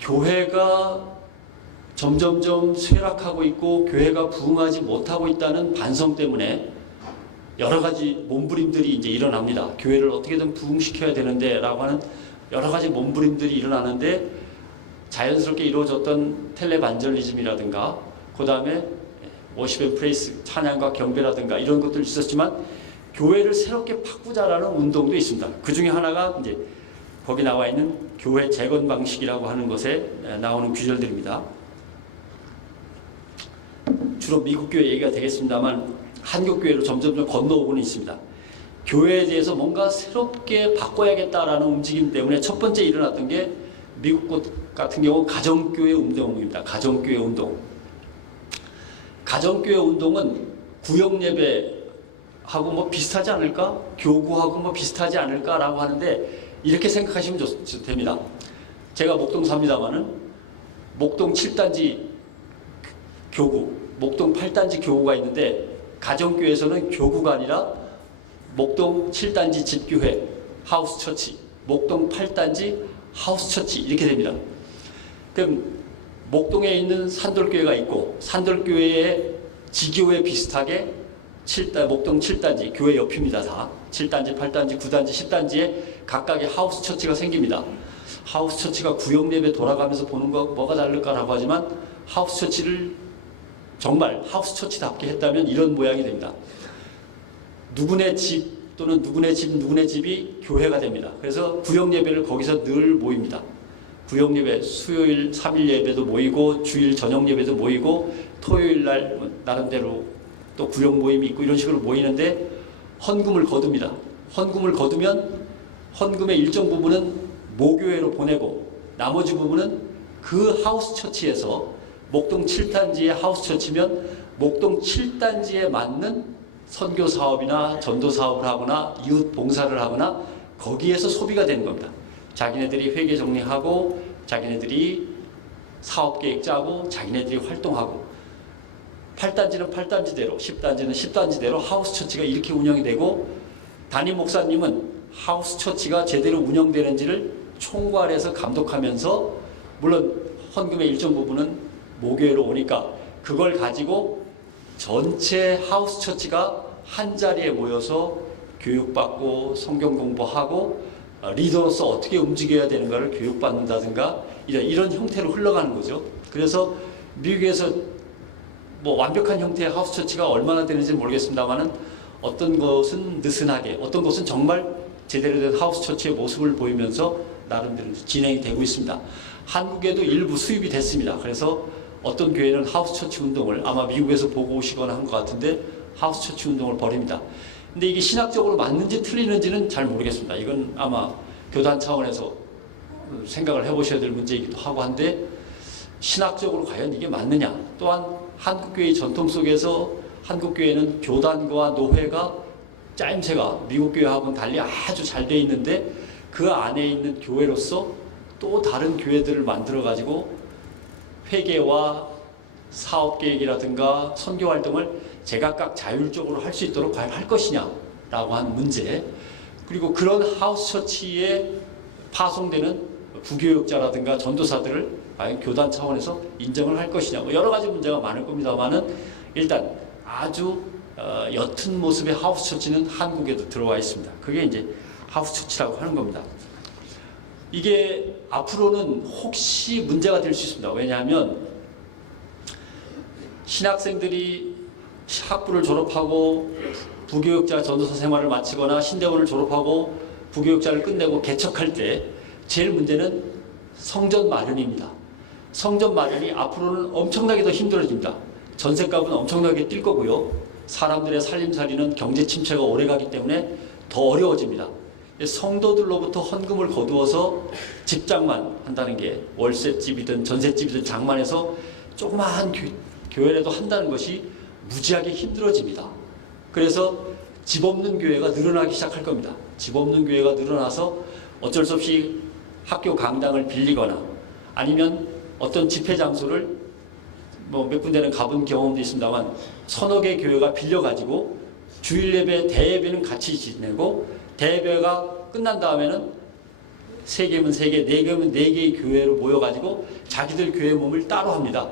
교회가 점점점 쇠락하고 있고 교회가 부흥하지 못하고 있다는 반성 때문에 여러 가지 몸부림들이 이제 일어납니다. 교회를 어떻게든 부흥시켜야 되는데 라고 하는 여러 가지 몸부림들이 일어나는데, 자연스럽게 이루어졌던 텔레반절리즘이라든가 그 다음에 워십 앤 프레이스 찬양과 경배라든가 이런 것들이 있었지만, 교회를 새롭게 바꾸자라는 운동도 있습니다. 그 중에 하나가 이제 거기 나와 있는 교회 재건 방식이라고 하는 것에 나오는 구절들입니다. 주로 미국 교회 얘기가 되겠습니다만 한국 교회로 점점 건너오고는 있습니다. 교회에 대해서 뭔가 새롭게 바꿔야겠다라는 움직임 때문에 첫 번째 일어났던 게 미국 같은 경우 가정교회 운동입니다. 가정교회 운동. 가정교회 운동은 구역예배하고 뭐 비슷하지 않을까? 교구하고 뭐 비슷하지 않을까라고 하는데, 이렇게 생각하시면 됩니다. 제가 목동 삽니다마는 목동 7단지 교구, 목동 8단지 교구가 있는데, 가정교회에서는 교구가 아니라 목동 7단지 집교회 하우스처치, 목동 8단지 하우스처치 이렇게 됩니다. 그럼 목동에 있는 산돌교회가 있고, 산돌교회의 지교회 비슷하게 목동 7단지 교회 옆입니다. 다 7단지, 8단지, 9단지, 10단지에 각각의 하우스처치가 생깁니다. 하우스처치가 구역예배 돌아가면서 보는 거 뭐가 다를까라고 하지만, 하우스처치를 정말 하우스처치답게 했다면 이런 모양이 됩니다. 누구네 집 또는 누구네 집이 교회가 됩니다. 그래서 구역예배를 거기서 늘 모입니다. 구역예배, 수요일 3일 예배도 모이고 주일 저녁 예배도 모이고 토요일 날 나름대로 또 구역 모임이 있고 이런 식으로 모이는데, 헌금을 거둡니다. 헌금을 거두면 헌금의 일정 부분은 모교회로 보내고 나머지 부분은 그 하우스처치에서, 목동 7단지의 하우스처치면 목동 7단지에 맞는 선교 사업이나 전도 사업을 하거나 이웃 봉사를 하거나 거기에서 소비가 되는 겁니다. 자기네들이 회계 정리하고 자기네들이 사업계획 짜고 자기네들이 활동하고, 8단지는 8단지대로 10단지는 10단지대로 하우스처치가 이렇게 운영이 되고, 담임 목사님은 하우스처치가 제대로 운영되는지를 총괄해서 감독하면서, 물론 헌금의 일정 부분은 모교회로 오니까 그걸 가지고 전체 하우스 처치가 한 자리에 모여서 교육받고 성경 공부하고 리더로서 어떻게 움직여야 되는가를 교육받는다든가 이런 형태로 흘러가는 거죠. 그래서 미국에서 뭐 완벽한 형태의 하우스 처치가 얼마나 되는지 모르겠습니다만은 어떤 것은 느슨하게, 어떤 것은 정말 제대로 된 하우스 처치의 모습을 보이면서 나름대로 진행이 되고 있습니다. 한국에도 일부 수입이 됐습니다. 그래서 어떤 교회는 하우스 처치 운동을 아마 미국에서 보고 오시거나 한 것 같은데 하우스 처치 운동을 벌입니다. 근데 이게 신학적으로 맞는지 틀리는지는 잘 모르겠습니다. 이건 아마 교단 차원에서 생각을 해보셔야 될 문제이기도 하고 한데, 신학적으로 과연 이게 맞느냐. 또한 한국교회의 전통 속에서 한국교회는 교단과 노회가 짜임새가 미국 교회하고는 달리 아주 잘 돼 있는데, 그 안에 있는 교회로서 또 다른 교회들을 만들어 가지고 회계와 사업계획이라든가 선교활동을 제각각 자율적으로 할 수 있도록 과연 할 것이냐라고 하는 문제, 그리고 그런 하우스 처치에 파송되는 부교육자라든가 전도사들을 과연 교단 차원에서 인정을 할 것이냐, 뭐 여러 가지 문제가 많을 겁니다만은 일단 아주 옅은 모습의 하우스 처치는 한국에도 들어와 있습니다. 그게 이제 하우스 처치라고 하는 겁니다. 이게 앞으로는 혹시 문제가 될 수 있습니다. 왜냐하면 신학생들이 학부를 졸업하고 부교육자 전도사 생활을 마치거나 신대원을 졸업하고 부교육자를 끝내고 개척할 때 제일 문제는 성전 마련입니다. 성전 마련이 앞으로는 엄청나게 더 힘들어집니다. 전셋값은 엄청나게 뛸 거고요. 사람들의 살림살이는 경제 침체가 오래가기 때문에 더 어려워집니다. 성도들로부터 헌금을 거두어서 집장만 한다는 게, 월세집이든 전셋집이든 장만해서 조그마한 교회라도 한다는 것이 무지하게 힘들어집니다. 그래서 집 없는 교회가 늘어나기 시작할 겁니다. 집 없는 교회가 늘어나서 어쩔 수 없이 학교 강당을 빌리거나 아니면 어떤 집회 장소를 뭐 몇 군데는 가본 경험도 있습니다만 서너 개 교회가 빌려가지고 주일 예배, 대예배는 같이 지내고 대예배가 끝난 다음에는 3개면 3개, 4개면 4개의 교회로 모여가지고 자기들 교회 몸을 따로 합니다.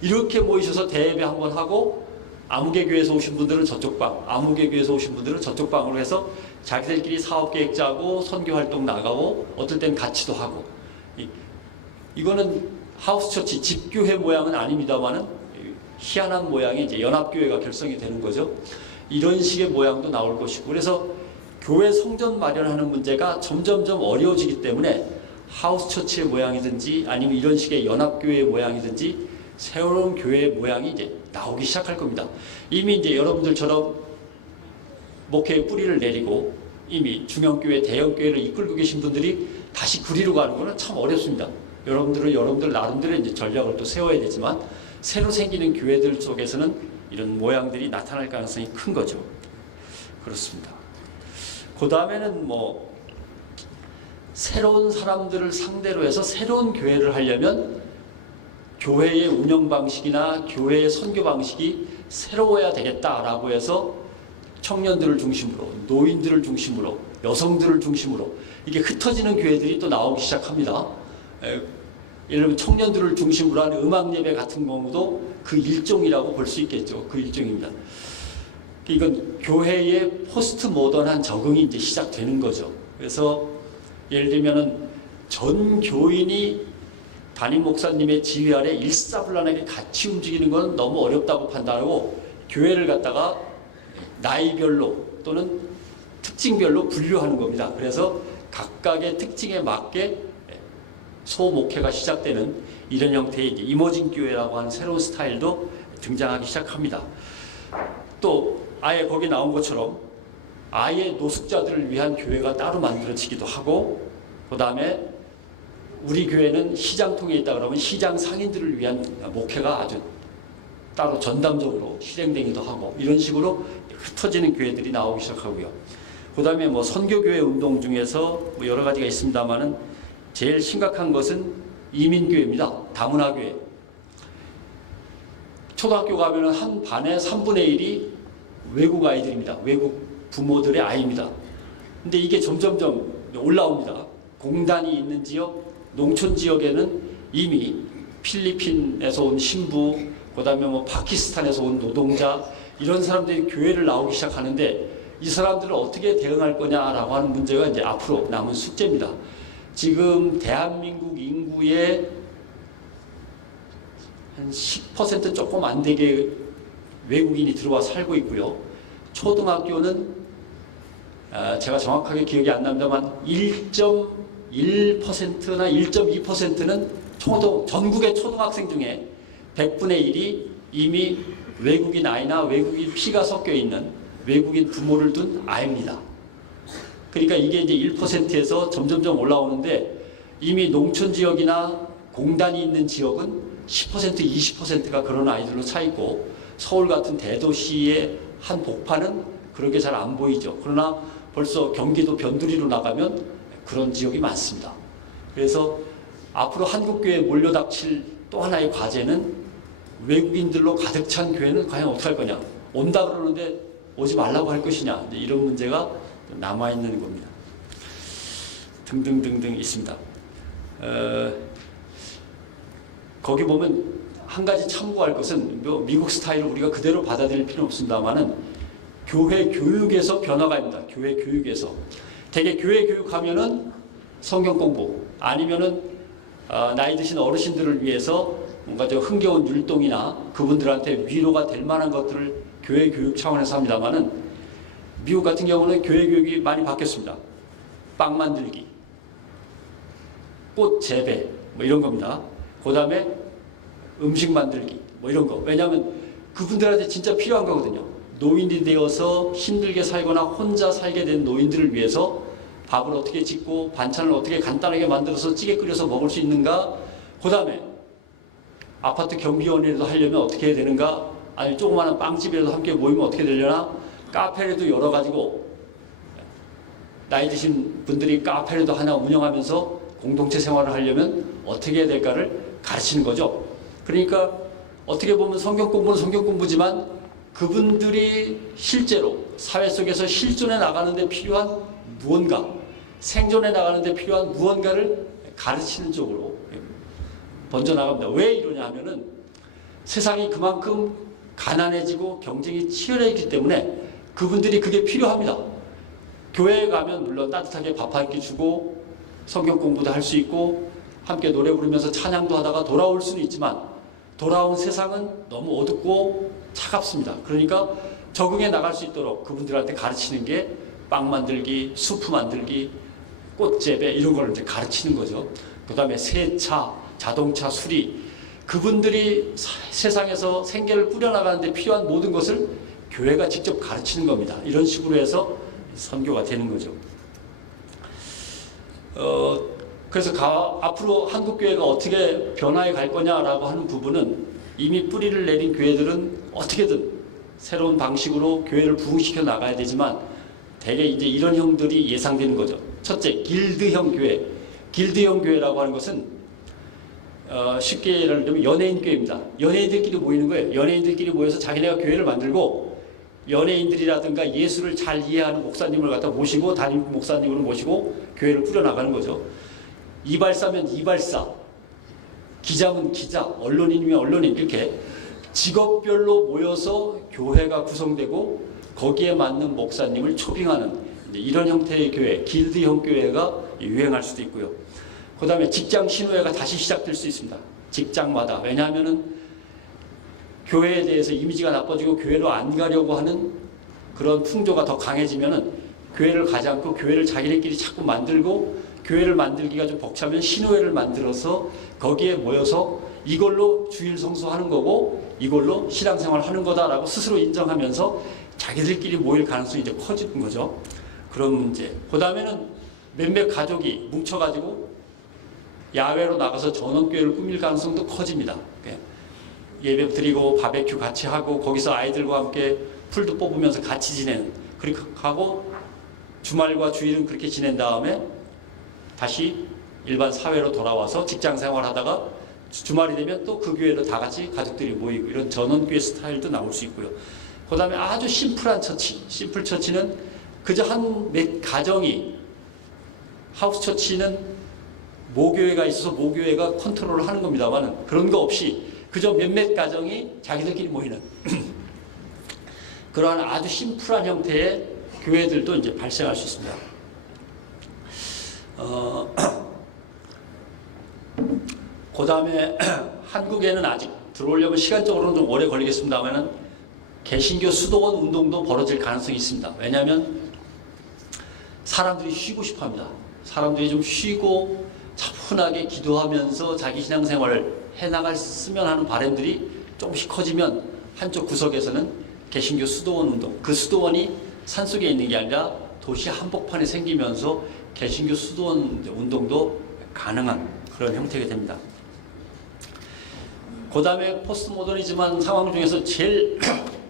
이렇게 모이셔서 대예배 한번 하고 아무개 교회에서 오신 분들은 저쪽 방, 아무개 교회에서 오신 분들은 저쪽 방으로 해서 자기들끼리 사업계획 짜고 선교활동 나가고 어떨 땐 같이도 하고, 이거는 하우스 처치, 집교회 모양은 아닙니다만은 희한한 모양의 이제 연합교회가 결성이 되는 거죠. 이런 식의 모양도 나올 것이고, 그래서 교회 성전 마련하는 문제가 점점점 어려워지기 때문에 하우스 처치의 모양이든지 아니면 이런 식의 연합교회의 모양이든지 새로운 교회의 모양이 이제 나오기 시작할 겁니다. 이미 이제 여러분들처럼 목회의 뿌리를 내리고 이미 중형교회, 대형교회를 이끌고 계신 분들이 다시 그리로 가는 것은 참 어렵습니다. 여러분들 나름대로 이제 전략을 또 세워야 되지만 새로 생기는 교회들 속에서는 이런 모양들이 나타날 가능성이 큰 거죠. 그렇습니다. 그 다음에는 뭐 새로운 사람들을 상대로 해서 새로운 교회를 하려면 교회의 운영 방식이나 교회의 선교 방식이 새로워야 되겠다라고 해서 청년들을 중심으로, 노인들을 중심으로, 여성들을 중심으로 이게 흩어지는 교회들이 또 나오기 시작합니다. 예를 들면 청년들을 중심으로 하는 음악 예배 같은 경우도 그 일종이라고 볼 수 있겠죠. 그 일종입니다. 이건 교회의 포스트 모던한 적응이 이제 시작되는 거죠. 그래서 예를 들면은 전 교인이 담임 목사님의 지휘 아래 일사불란하게 같이 움직이는 건 너무 어렵다고 판단하고 교회를 갖다가 나이별로 또는 특징별로 분류하는 겁니다. 그래서 각각의 특징에 맞게 소목회가 시작되는 이런 형태의 이머징 교회라고 하는 새로운 스타일도 등장하기 시작합니다. 또 아예 거기 나온 것처럼 아예 노숙자들을 위한 교회가 따로 만들어지기도 하고, 그 다음에 우리 교회는 시장통에 있다 그러면 시장 상인들을 위한 목회가 아주 따로 전담적으로 실행되기도 하고, 이런 식으로 흩어지는 교회들이 나오기 시작하고요. 그 다음에 뭐 선교교회 운동 중에서 뭐 여러 가지가 있습니다만은 제일 심각한 것은 이민교회입니다. 다문화교회. 초등학교 가면은 한 반에 3분의 1이 외국 아이들입니다. 외국 부모들의 아이입니다. 근데 이게 점점점 올라옵니다. 공단이 있는 지역, 농촌 지역에는 이미 필리핀에서 온 신부, 그다음에 뭐 파키스탄에서 온 노동자 이런 사람들이 교회를 나오기 시작하는데 이 사람들을 어떻게 대응할 거냐라고 하는 문제가 이제 앞으로 남은 숙제입니다. 지금 대한민국 인구의 한 10% 조금 안 되게 외국인이 들어와 살고 있고요. 초등학교는 제가 정확하게 기억이 안 납니다만 1.1%나 1.2%는 전국의 초등학생 중에 100분의 1이 이미 외국인 아이나 외국인 피가 섞여 있는 외국인 부모를 둔 아이입니다. 그러니까 이게 이제 1%에서 점점점 올라오는데 이미 농촌 지역이나 공단이 있는 지역은 10%, 20%가 그런 아이들로 차 있고 서울 같은 대도시의 한 복판은 그런 게 잘 안 보이죠. 그러나 벌써 경기도 변두리로 나가면 그런 지역이 많습니다. 그래서 앞으로 한국교회에 몰려닥칠 또 하나의 과제는 외국인들로 가득 찬 교회는 과연 어떻게 할 거냐. 온다 그러는데 오지 말라고 할 것이냐. 이런 문제가 남아있는 겁니다. 등등등등 있습니다. 거기 보면 한 가지 참고할 것은 미국 스타일을 우리가 그대로 받아들일 필요는 없습니다만은 교회 교육에서 변화가 있습니다. 교회 교육에서. 대개 교회 교육하면은 성경 공부 아니면은 나이 드신 어르신들을 위해서 뭔가 저 흥겨운 율동이나 그분들한테 위로가 될 만한 것들을 교회 교육 차원에서 합니다만은 미국 같은 경우는 교회 교육이 많이 바뀌었습니다. 빵 만들기, 꽃 재배 뭐 이런 겁니다. 그 다음에 음식 만들기 뭐 이런 거. 왜냐하면 그분들한테 진짜 필요한 거거든요. 노인이 되어서 힘들게 살거나 혼자 살게 된 노인들을 위해서 밥을 어떻게 짓고 반찬을 어떻게 간단하게 만들어서 찌개 끓여서 먹을 수 있는가. 그 다음에 아파트 경비원이라도 하려면 어떻게 해야 되는가. 아니 조그마한 빵집이라도 함께 모이면 어떻게 되려나. 카페라도 열어가지고 나이 드신 분들이 카페라도 하나 운영하면서 공동체 생활을 하려면 어떻게 해야 될까를 가르치는 거죠. 그러니까 어떻게 보면 성경 공부는 성경 공부지만 그분들이 실제로 사회 속에서 실존해 나가는데 필요한 무언가, 생존해 나가는데 필요한 무언가를 가르치는 쪽으로 번져나갑니다. 왜 이러냐 하면은 세상이 그만큼 가난해지고 경쟁이 치열해지기 때문에 그분들이 그게 필요합니다. 교회에 가면 물론 따뜻하게 밥 한 끼 주고 성경 공부도 할 수 있고 함께 노래 부르면서 찬양도 하다가 돌아올 수는 있지만 돌아온 세상은 너무 어둡고 차갑습니다. 그러니까 적응해 나갈 수 있도록 그분들한테 가르치는 게 빵 만들기, 수프 만들기, 꽃 재배 이런 걸 이제 가르치는 거죠. 그 다음에 세차, 자동차 수리 그분들이 세상에서 생계를 꾸려나가는데 필요한 모든 것을 교회가 직접 가르치는 겁니다. 이런 식으로 해서 선교가 되는 거죠. 그래서 앞으로 한국교회가 어떻게 변화해 갈 거냐라고 하는 부분은 이미 뿌리를 내린 교회들은 어떻게든 새로운 방식으로 교회를 부흥시켜 나가야 되지만 대개 이제 이런 형들이 예상되는 거죠. 첫째, 길드형 교회. 길드형 교회라고 하는 것은 쉽게 예를 들면 연예인 교회입니다. 연예인들끼리 모이는 거예요. 연예인들끼리 모여서 자기네가 교회를 만들고 연예인들이라든가 예수를 잘 이해하는 목사님을 갖다 모시고 담임 목사님으로 모시고 교회를 꾸려나가는 거죠. 이발사면 이발사, 기자면 기자, 언론인이면 언론인 이렇게 직업별로 모여서 교회가 구성되고 거기에 맞는 목사님을 초빙하는 이런 형태의 교회, 길드형 교회가 유행할 수도 있고요. 그 다음에 직장 신호회가 다시 시작될 수 있습니다. 직장마다. 왜냐하면은 교회에 대해서 이미지가 나빠지고 교회로 안 가려고 하는 그런 풍조가 더 강해지면은 교회를 가지 않고 교회를 자기네끼리 자꾸 만들고 교회를 만들기가 좀 벅차면 신호회를 만들어서 거기에 모여서 이걸로 주일 성수하는 거고 이걸로 신앙생활 하는 거다라고 스스로 인정하면서 자기들끼리 모일 가능성이 이제 커지는 거죠. 그런 문제. 그 다음에는 몇몇 가족이 뭉쳐가지고 야외로 나가서 전원교회를 꾸밀 가능성도 커집니다. 예배 드리고 바베큐 같이 하고 거기서 아이들과 함께 풀도 뽑으면서 같이 지내는 그렇게 하고 주말과 주일은 그렇게 지낸 다음에 다시 일반 사회로 돌아와서 직장 생활하다가 주말이 되면 또 그 교회로 다 같이 가족들이 모이고 이런 전원교회 스타일도 나올 수 있고요. 그 다음에 아주 심플한 처치. 심플 처치는 그저 한 몇 가정이 하우스 처치는 모교회가 있어서 모교회가 컨트롤을 하는 겁니다만 그런 거 없이 그저 몇몇 가정이 자기들끼리 모이는 그러한 아주 심플한 형태의 교회들도 이제 발생할 수 있습니다. 그 다음에 한국에는 아직 들어오려면 시간적으로는 좀 오래 걸리겠습니다만은 개신교 수도원 운동도 벌어질 가능성이 있습니다. 왜냐하면 사람들이 쉬고 싶어 합니다. 사람들이 좀 쉬고 차분하게 기도하면서 자기 신앙생활을 해나갔으면 하는 바람들이 조금씩 커지면 한쪽 구석에서는 개신교 수도원 운동, 그 수도원이 산속에 있는 게 아니라 도시 한복판에 생기면서 개신교 수도원 운동도 가능한 그런 형태가 됩니다. 그 다음에 포스트 모더니즘한 상황 중에서 제일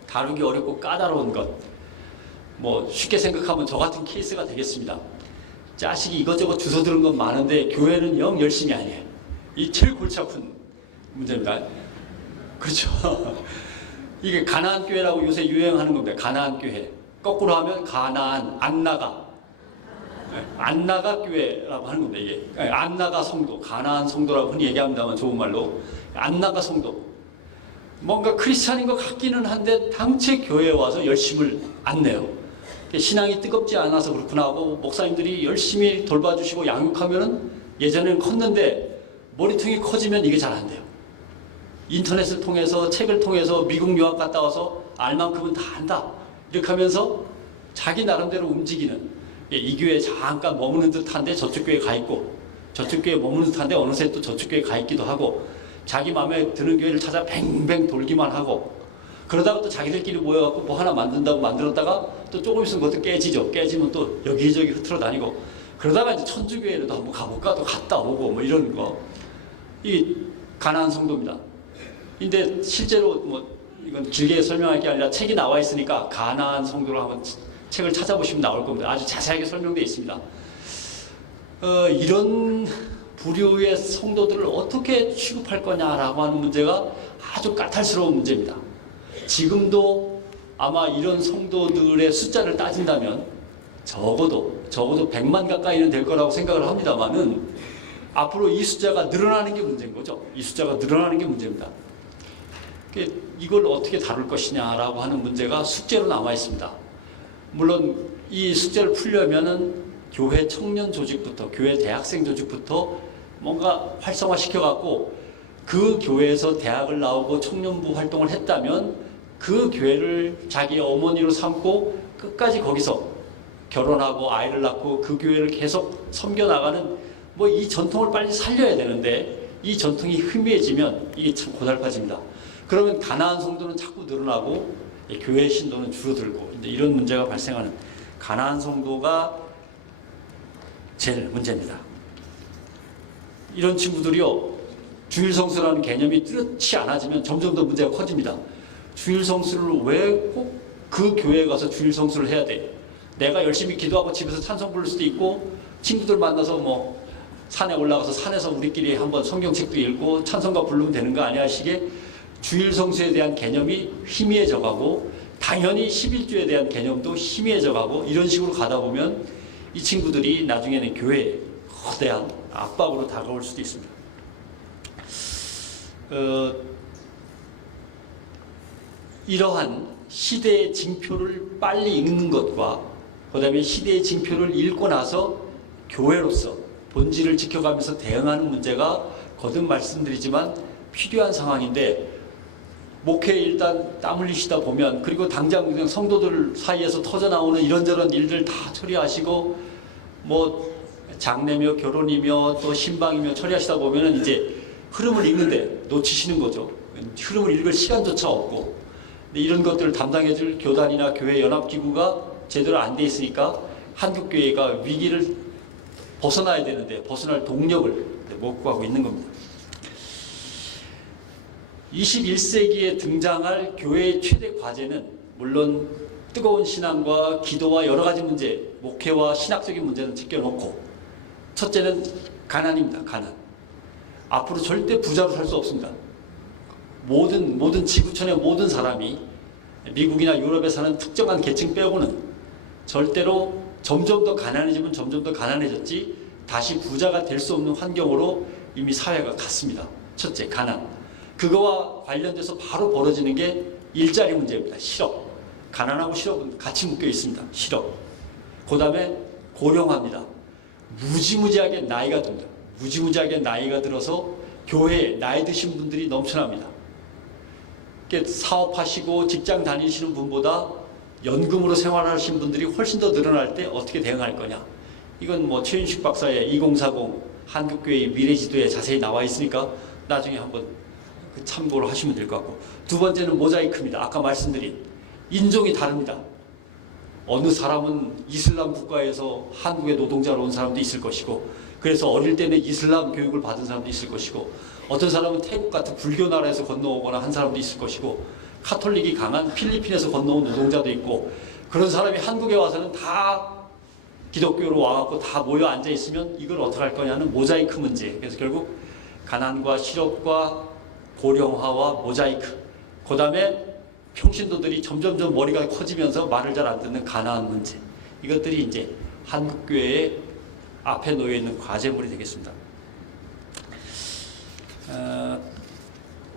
다루기 어렵고 까다로운 것, 뭐 쉽게 생각하면 저 같은 케이스가 되겠습니다. 자식이 이것저것 주워 들은 건 많은데 교회는 영 열심히 안 해. 이 제일 골치 아픈 문제입니다. 그렇죠. 이게 가나안 교회라고 요새 유행하는 겁니다. 가나안 교회. 거꾸로 하면 가나안, 안 나가 교회라고 하는 겁니다. 이게 안 나가 성도, 가나안 성도라고 흔히 얘기합니다만 좋은 말로 안 나가 성도. 뭔가 크리스찬인 것 같기는 한데 당최 교회에 와서 열심을 안 내요. 신앙이 뜨겁지 않아서 그렇구나 하고 목사님들이 열심히 돌봐주시고 양육하면은 예전에는 컸는데 머리통이 커지면 이게 잘 안 돼요. 인터넷을 통해서 책을 통해서 미국 유학 갔다 와서 알 만큼은 다 안다. 이렇게 하면서 자기 나름대로 움직이는 이 교회에 잠깐 머무는 듯한데 저쪽 교회에 가 있고 저쪽 교회에 머무는 듯한데 어느새 또 저쪽 교회에 가 있기도 하고 자기 마음에 드는 교회를 찾아 뱅뱅 돌기만 하고 그러다가 또 자기들끼리 모여갖고 뭐 하나 만든다고 만들었다가 또 조금 있으면 그것도 깨지죠. 깨지면 또 여기저기 흐트러 다니고 그러다가 이제 천주교회로도 한번 가볼까 또 갔다 오고 뭐 이런 거. 이 가나안 성도입니다. 근데 실제로 뭐 이건 길게 설명할 게 아니라 책이 나와 있으니까 가나안 성도를 한번 책을 찾아보시면 나올 겁니다. 아주 자세하게 설명되어 있습니다. 이런 부류의 성도들을 어떻게 취급할 거냐라고 하는 문제가 아주 까탈스러운 문제입니다. 지금도 아마 이런 성도들의 숫자를 따진다면 적어도 100만 가까이는 될 거라고 생각을 합니다만은 앞으로 이 숫자가 늘어나는 게 문제인 거죠. 이 숫자가 늘어나는 게 문제입니다. 이걸 어떻게 다룰 것이냐라고 하는 문제가 숙제로 남아 있습니다. 물론 이 숙제를 풀려면은 교회 청년 조직부터, 교회 대학생 조직부터 뭔가 활성화 시켜갖고 그 교회에서 대학을 나오고 청년부 활동을 했다면 그 교회를 자기 어머니로 삼고 끝까지 거기서 결혼하고 아이를 낳고 그 교회를 계속 섬겨나가는 뭐 이 전통을 빨리 살려야 되는데 이 전통이 희미해지면 이게 참 고달파집니다. 그러면 가나안 성도는 자꾸 늘어나고 교회 신도는 줄어들고 이런 문제가 발생하는 가나안 성도가 제일 문제입니다. 이런 친구들이요 주일 성수라는 개념이 뚜렷이 않아지면 점점 더 문제가 커집니다. 주일 성수를 왜 꼭 그 교회에 가서 주일 성수를 해야 돼? 내가 열심히 기도하고 집에서 찬송 부를 수도 있고 친구들 만나서 뭐 산에 올라가서 산에서 우리끼리 한번 성경책도 읽고 찬송가 부르면 되는 거 아니야 식의 주일 성수에 대한 개념이 희미해져 가고 당연히 11주에 대한 개념도 희미해져 가고 이런 식으로 가다 보면 이 친구들이 나중에는 교회에 거대한 압박으로 다가올 수도 있습니다. 이러한 시대의 징표를 빨리 읽는 것과 그 다음에 시대의 징표를 읽고 나서 교회로서 본질을 지켜가면서 대응하는 문제가 거듭 말씀드리지만 필요한 상황인데 목회에 일단 땀 흘리시다 보면 그리고 당장 그냥 성도들 사이에서 터져나오는 이런저런 일들 다 처리하시고 뭐 장례며 결혼이며 또 신방이며 처리하시다 보면 이제 흐름을 읽는데 놓치시는 거죠. 흐름을 읽을 시간조차 없고 근데 이런 것들을 담당해줄 교단이나 교회 연합기구가 제대로 안 돼 있으니까 한국교회가 위기를 벗어나야 되는데 벗어날 동력을 못 구하고 있는 겁니다. 21세기에 등장할 교회의 최대 과제는 물론 뜨거운 신앙과 기도와 여러 가지 문제, 목회와 신학적인 문제는 제껴놓고 첫째는 가난입니다. 가난. 앞으로 절대 부자로 살 수 없습니다. 모든 지구촌의 모든 사람이 미국이나 유럽에 사는 특정한 계층 빼고는 절대로 점점 더 가난해지면 점점 더 가난해졌지 다시 부자가 될 수 없는 환경으로 이미 사회가 갔습니다. 첫째, 가난. 그거와 관련돼서 바로 벌어지는 게 일자리 문제입니다. 실업. 가난하고 실업은 같이 묶여 있습니다. 실업. 그 다음에 고령화입니다. 무지무지하게 나이가 듭니다. 무지무지하게 나이가 들어서 교회에 나이 드신 분들이 넘쳐납니다. 사업하시고 직장 다니시는 분보다 연금으로 생활하시는 분들이 훨씬 더 늘어날 때 어떻게 대응할 거냐. 이건 뭐 최윤식 박사의 2040 한국교회의 미래지도에 자세히 나와 있으니까 나중에 한번 참고를 하시면 될 것 같고, 두 번째는 모자이크입니다. 아까 말씀드린 인종이 다릅니다. 어느 사람은 이슬람 국가에서 한국에 노동자로 온 사람도 있을 것이고, 그래서 어릴 때는 이슬람 교육을 받은 사람도 있을 것이고, 어떤 사람은 태국 같은 불교 나라에서 건너오거나 한 사람도 있을 것이고, 카톨릭이 강한 필리핀에서 건너온 노동자도 있고, 그런 사람이 한국에 와서는 다 기독교로 와갖고 다 모여 앉아 있으면 이걸 어떻게 할 거냐는 모자이크 문제. 그래서 결국 가난과 실업과 고령화와 모자이크, 그 다음에 평신도들이 점점점 머리가 커지면서 말을 잘 안 듣는 가나안 문제, 이것들이 이제 한국교회의 앞에 놓여 있는 과제물이 되겠습니다.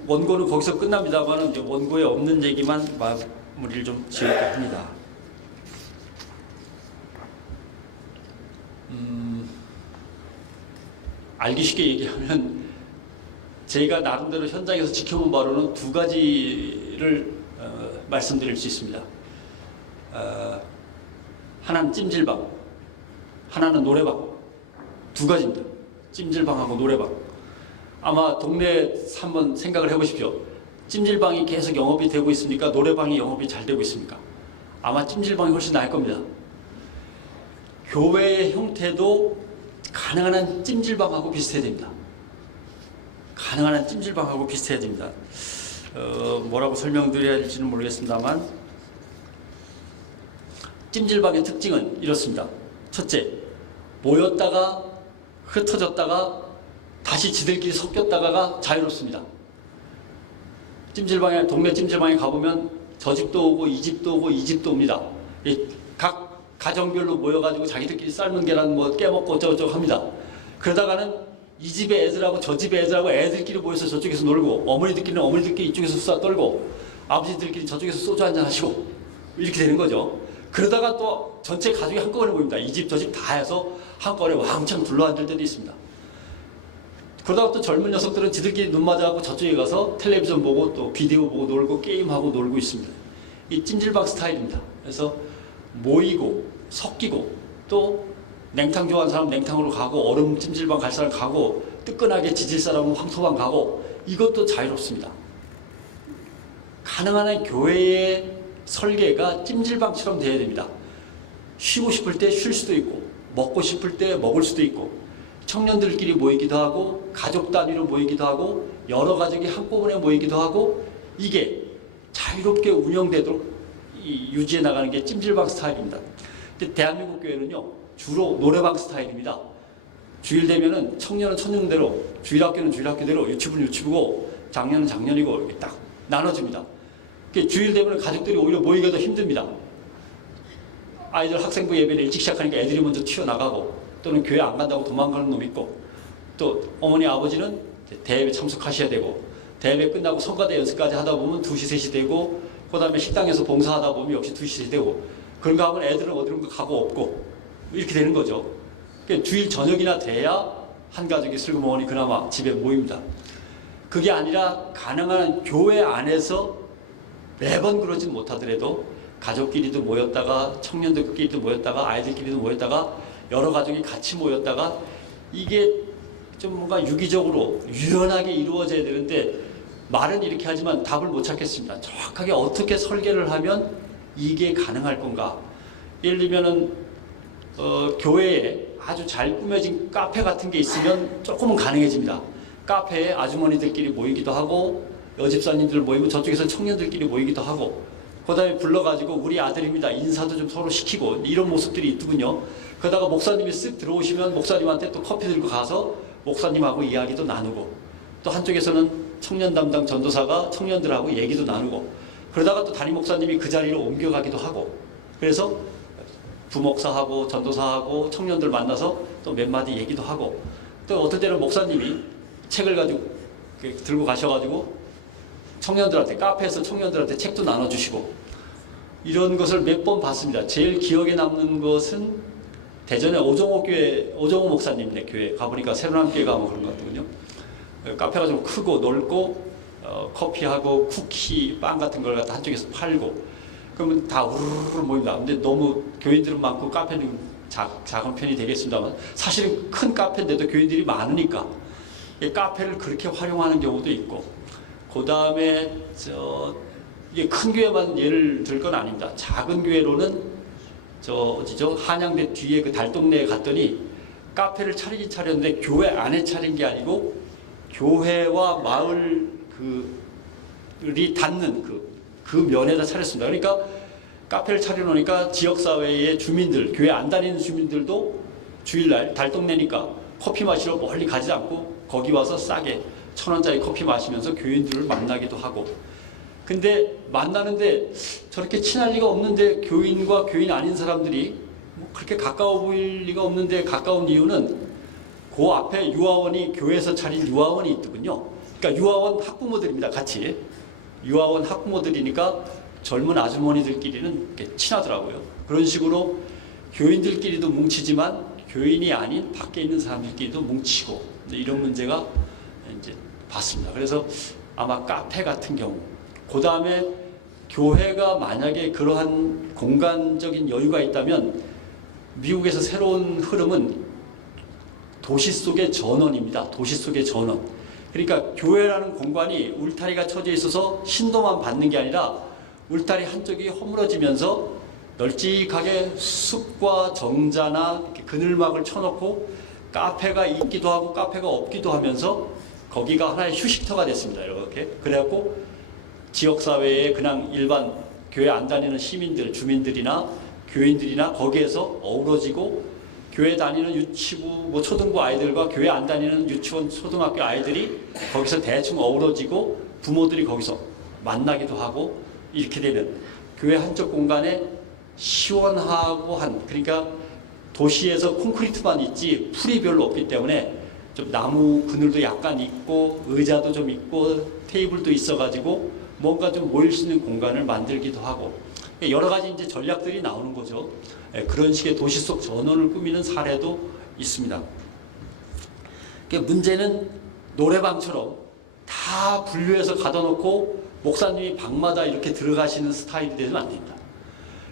원고는 거기서 끝납니다만 이제 원고에 없는 얘기만 마무리를 좀 지을까 합니다. 알기 쉽게 얘기하면 제가 나름대로 현장에서 지켜본 바로는 두 가지를 말씀드릴 수 있습니다. 하나는 찜질방, 하나는 노래방. 두 가지입니다. 찜질방하고 노래방. 아마 동네에 한번 생각을 해보십시오. 찜질방이 계속 영업이 되고 있습니까? 노래방이 영업이 잘 되고 있습니까? 아마 찜질방이 훨씬 나을 겁니다. 교회의 형태도 가능한 한 찜질방하고 비슷해야 됩니다. 가능한 한 찜질방하고 비슷해야 됩니다. 뭐라고 설명드려야 할지는 모르겠습니다만, 찜질방의 특징은 이렇습니다. 첫째, 모였다가 흩어졌다가 다시 지들끼리 섞였다가가 자유롭습니다. 찜질방에, 동네 찜질방에 가보면 저 집도 오고 이 집도 오고 이 집도 옵니다. 각 가정별로 모여가지고 자기들끼리 삶은 계란 뭐 깨먹고 어쩌고저쩌고 합니다. 그러다가는 이 집의 애들하고 저 집의 애들하고 애들끼리 모여서 저쪽에서 놀고, 어머니들끼리는 어머니들끼리 이쪽에서 수다 떨고, 아버지들끼리 저쪽에서 소주 한잔 하시고, 이렇게 되는 거죠. 그러다가 또 전체 가족이 한꺼번에 모입니다. 이 집 저 집 다 해서 한꺼번에 왕창 둘러앉을 때도 있습니다. 그러다가 또 젊은 녀석들은 지들끼리 눈 맞아갖고 저쪽에 가서 텔레비전 보고 또 비디오 보고 놀고 게임하고 놀고 있습니다. 이 찜질방 스타일입니다. 그래서 모이고 섞이고, 또 냉탕 좋아하는 사람 냉탕으로 가고, 얼음 찜질방 갈 사람 가고, 뜨끈하게 지질 사람은 황토방 가고, 이것도 자유롭습니다. 가능한 한 교회의 설계가 찜질방처럼 되어야 됩니다. 쉬고 싶을 때 쉴 수도 있고, 먹고 싶을 때 먹을 수도 있고, 청년들끼리 모이기도 하고, 가족 단위로 모이기도 하고, 여러 가족이 한꺼번에 모이기도 하고, 이게 자유롭게 운영되도록 유지해 나가는 게 찜질방 스타일입니다. 근데 대한민국 교회는요, 주로 노래방 스타일입니다. 주일 되면은 청년은 청년대로, 주일학교는 주일학교대로, 유치부는 유치부고, 작년은 작년이고 이렇게 딱 나눠집니다. 주일 되면 가족들이 오히려 모이기가 더 힘듭니다. 아이들 학생부 예배를 일찍 시작하니까 애들이 먼저 튀어나가고, 또는 교회 안 간다고 도망가는 놈 있고, 또 어머니 아버지는 대회에 참석하셔야 되고, 대회 끝나고 성가대 연습까지 하다 보면 2시 3시 되고, 그 다음에 식당에서 봉사하다 보면 역시 2시 3시 되고, 그런가 하면 애들은 어디론가 가고 없고, 이렇게 되는 거죠. 그러니까 주일 저녁이나 돼야 한 가족이 슬그머니 그나마 집에 모입니다. 그게 아니라 가능한 교회 안에서 매번 그러진 못하더라도 가족끼리도 모였다가, 청년들끼리도 모였다가, 아이들끼리도 모였다가, 여러 가족이 같이 모였다가, 이게 좀 뭔가 유기적으로 유연하게 이루어져야 되는데, 말은 이렇게 하지만 답을 못 찾겠습니다. 정확하게 어떻게 설계를 하면 이게 가능할 건가? 예를 들면은 교회에 아주 잘 꾸며진 카페 같은 게 있으면 조금은 가능해집니다. 카페에 아주머니들끼리 모이기도 하고, 여집사님들 모이면 저쪽에서 청년들끼리 모이기도 하고, 그 다음에 불러가지고 우리 아들입니다, 인사도 좀 서로 시키고, 이런 모습들이 있더군요. 그러다가 목사님이 쓱 들어오시면 목사님한테 또 커피 들고 가서 목사님하고 이야기도 나누고, 또 한쪽에서는 청년 담당 전도사가 청년들하고 얘기도 나누고, 그러다가 또 담임 목사님이 그 자리로 옮겨가기도 하고, 그래서 부목사하고 전도사하고 청년들 만나서 또 몇 마디 얘기도 하고, 또 어떨 때는 목사님이 책을 가지고 들고 가셔가지고 청년들한테, 카페에서 청년들한테 책도 나눠주시고, 이런 것을 몇 번 봤습니다. 제일 기억에 남는 것은 대전에 오종호 목사님네 교회 가보니까 새로운 교회 가면 그런 것 같거든요. 카페가 좀 크고 넓고, 커피하고 쿠키, 빵 같은 걸 갖다 한쪽에서 팔고, 그러면 다 우르르 모입니다. 근데 너무 교인들은 많고 카페는 작은 편이 되겠습니다만, 사실은 큰 카페인데도 교인들이 많으니까 카페를 그렇게 활용하는 경우도 있고, 그 다음에 이게 큰 교회만 예를 들 건 아닙니다. 작은 교회로는 어디죠? 한양대 뒤에 그 달동네에 갔더니 카페를 차리긴 차렸는데 교회 안에 차린 게 아니고 교회와 마을이 닿는 그 면에다 차렸습니다. 그러니까 카페를 차려놓으니까 지역사회의 주민들, 교회 안 다니는 주민들도 주일날 달동네니까 커피 마시러 멀리 가지 않고 거기 와서 싸게 1,000원짜리 커피 마시면서 교인들을 만나기도 하고. 근데 만나는데 저렇게 친할 리가 없는데 교인과 교인 아닌 사람들이 뭐 그렇게 가까워 보일 리가 없는데 가까운 이유는 그 앞에 유아원이, 교회에서 차린 유아원이 있더군요. 그러니까 유아원 학부모들입니다. 같이. 유아원 학부모들이니까 젊은 아주머니들끼리는 이렇게 친하더라고요. 그런 식으로 교인들끼리도 뭉치지만 교인이 아닌 밖에 있는 사람들끼리도 뭉치고, 이런 문제가 이제 봤습니다. 그래서 아마 카페 같은 경우, 그 다음에 교회가 만약에 그러한 공간적인 여유가 있다면, 미국에서 새로운 흐름은 도시 속의 전원입니다. 도시 속의 전원. 그러니까 교회라는 공간이 울타리가 쳐져 있어서 신도만 받는 게 아니라 울타리 한쪽이 허물어지면서 널찍하게 숲과 정자나 이렇게 그늘막을 쳐놓고 카페가 있기도 하고 카페가 없기도 하면서 거기가 하나의 휴식터가 됐습니다. 이렇게. 그래갖고 지역사회에 그냥 일반 교회 안 다니는 시민들, 주민들이나 교인들이나 거기에서 어우러지고, 교회 다니는 유치부, 뭐 초등부 아이들과 교회 안 다니는 유치원, 초등학교 아이들이 거기서 대충 어우러지고 부모들이 거기서 만나기도 하고, 이렇게 되는 교회 한쪽 공간에 시원하고 그러니까 도시에서 콘크리트만 있지 풀이 별로 없기 때문에 좀 나무 그늘도 약간 있고 의자도 좀 있고 테이블도 있어가지고 뭔가 좀 모일 수 있는 공간을 만들기도 하고, 여러 가지 이제 전략들이 나오는 거죠. 그런 식의 도시 속 전원을 꾸미는 사례도 있습니다. 문제는 노래방처럼 다 분류해서 가둬놓고 목사님이 방마다 이렇게 들어가시는 스타일이 되면 안 됩니다.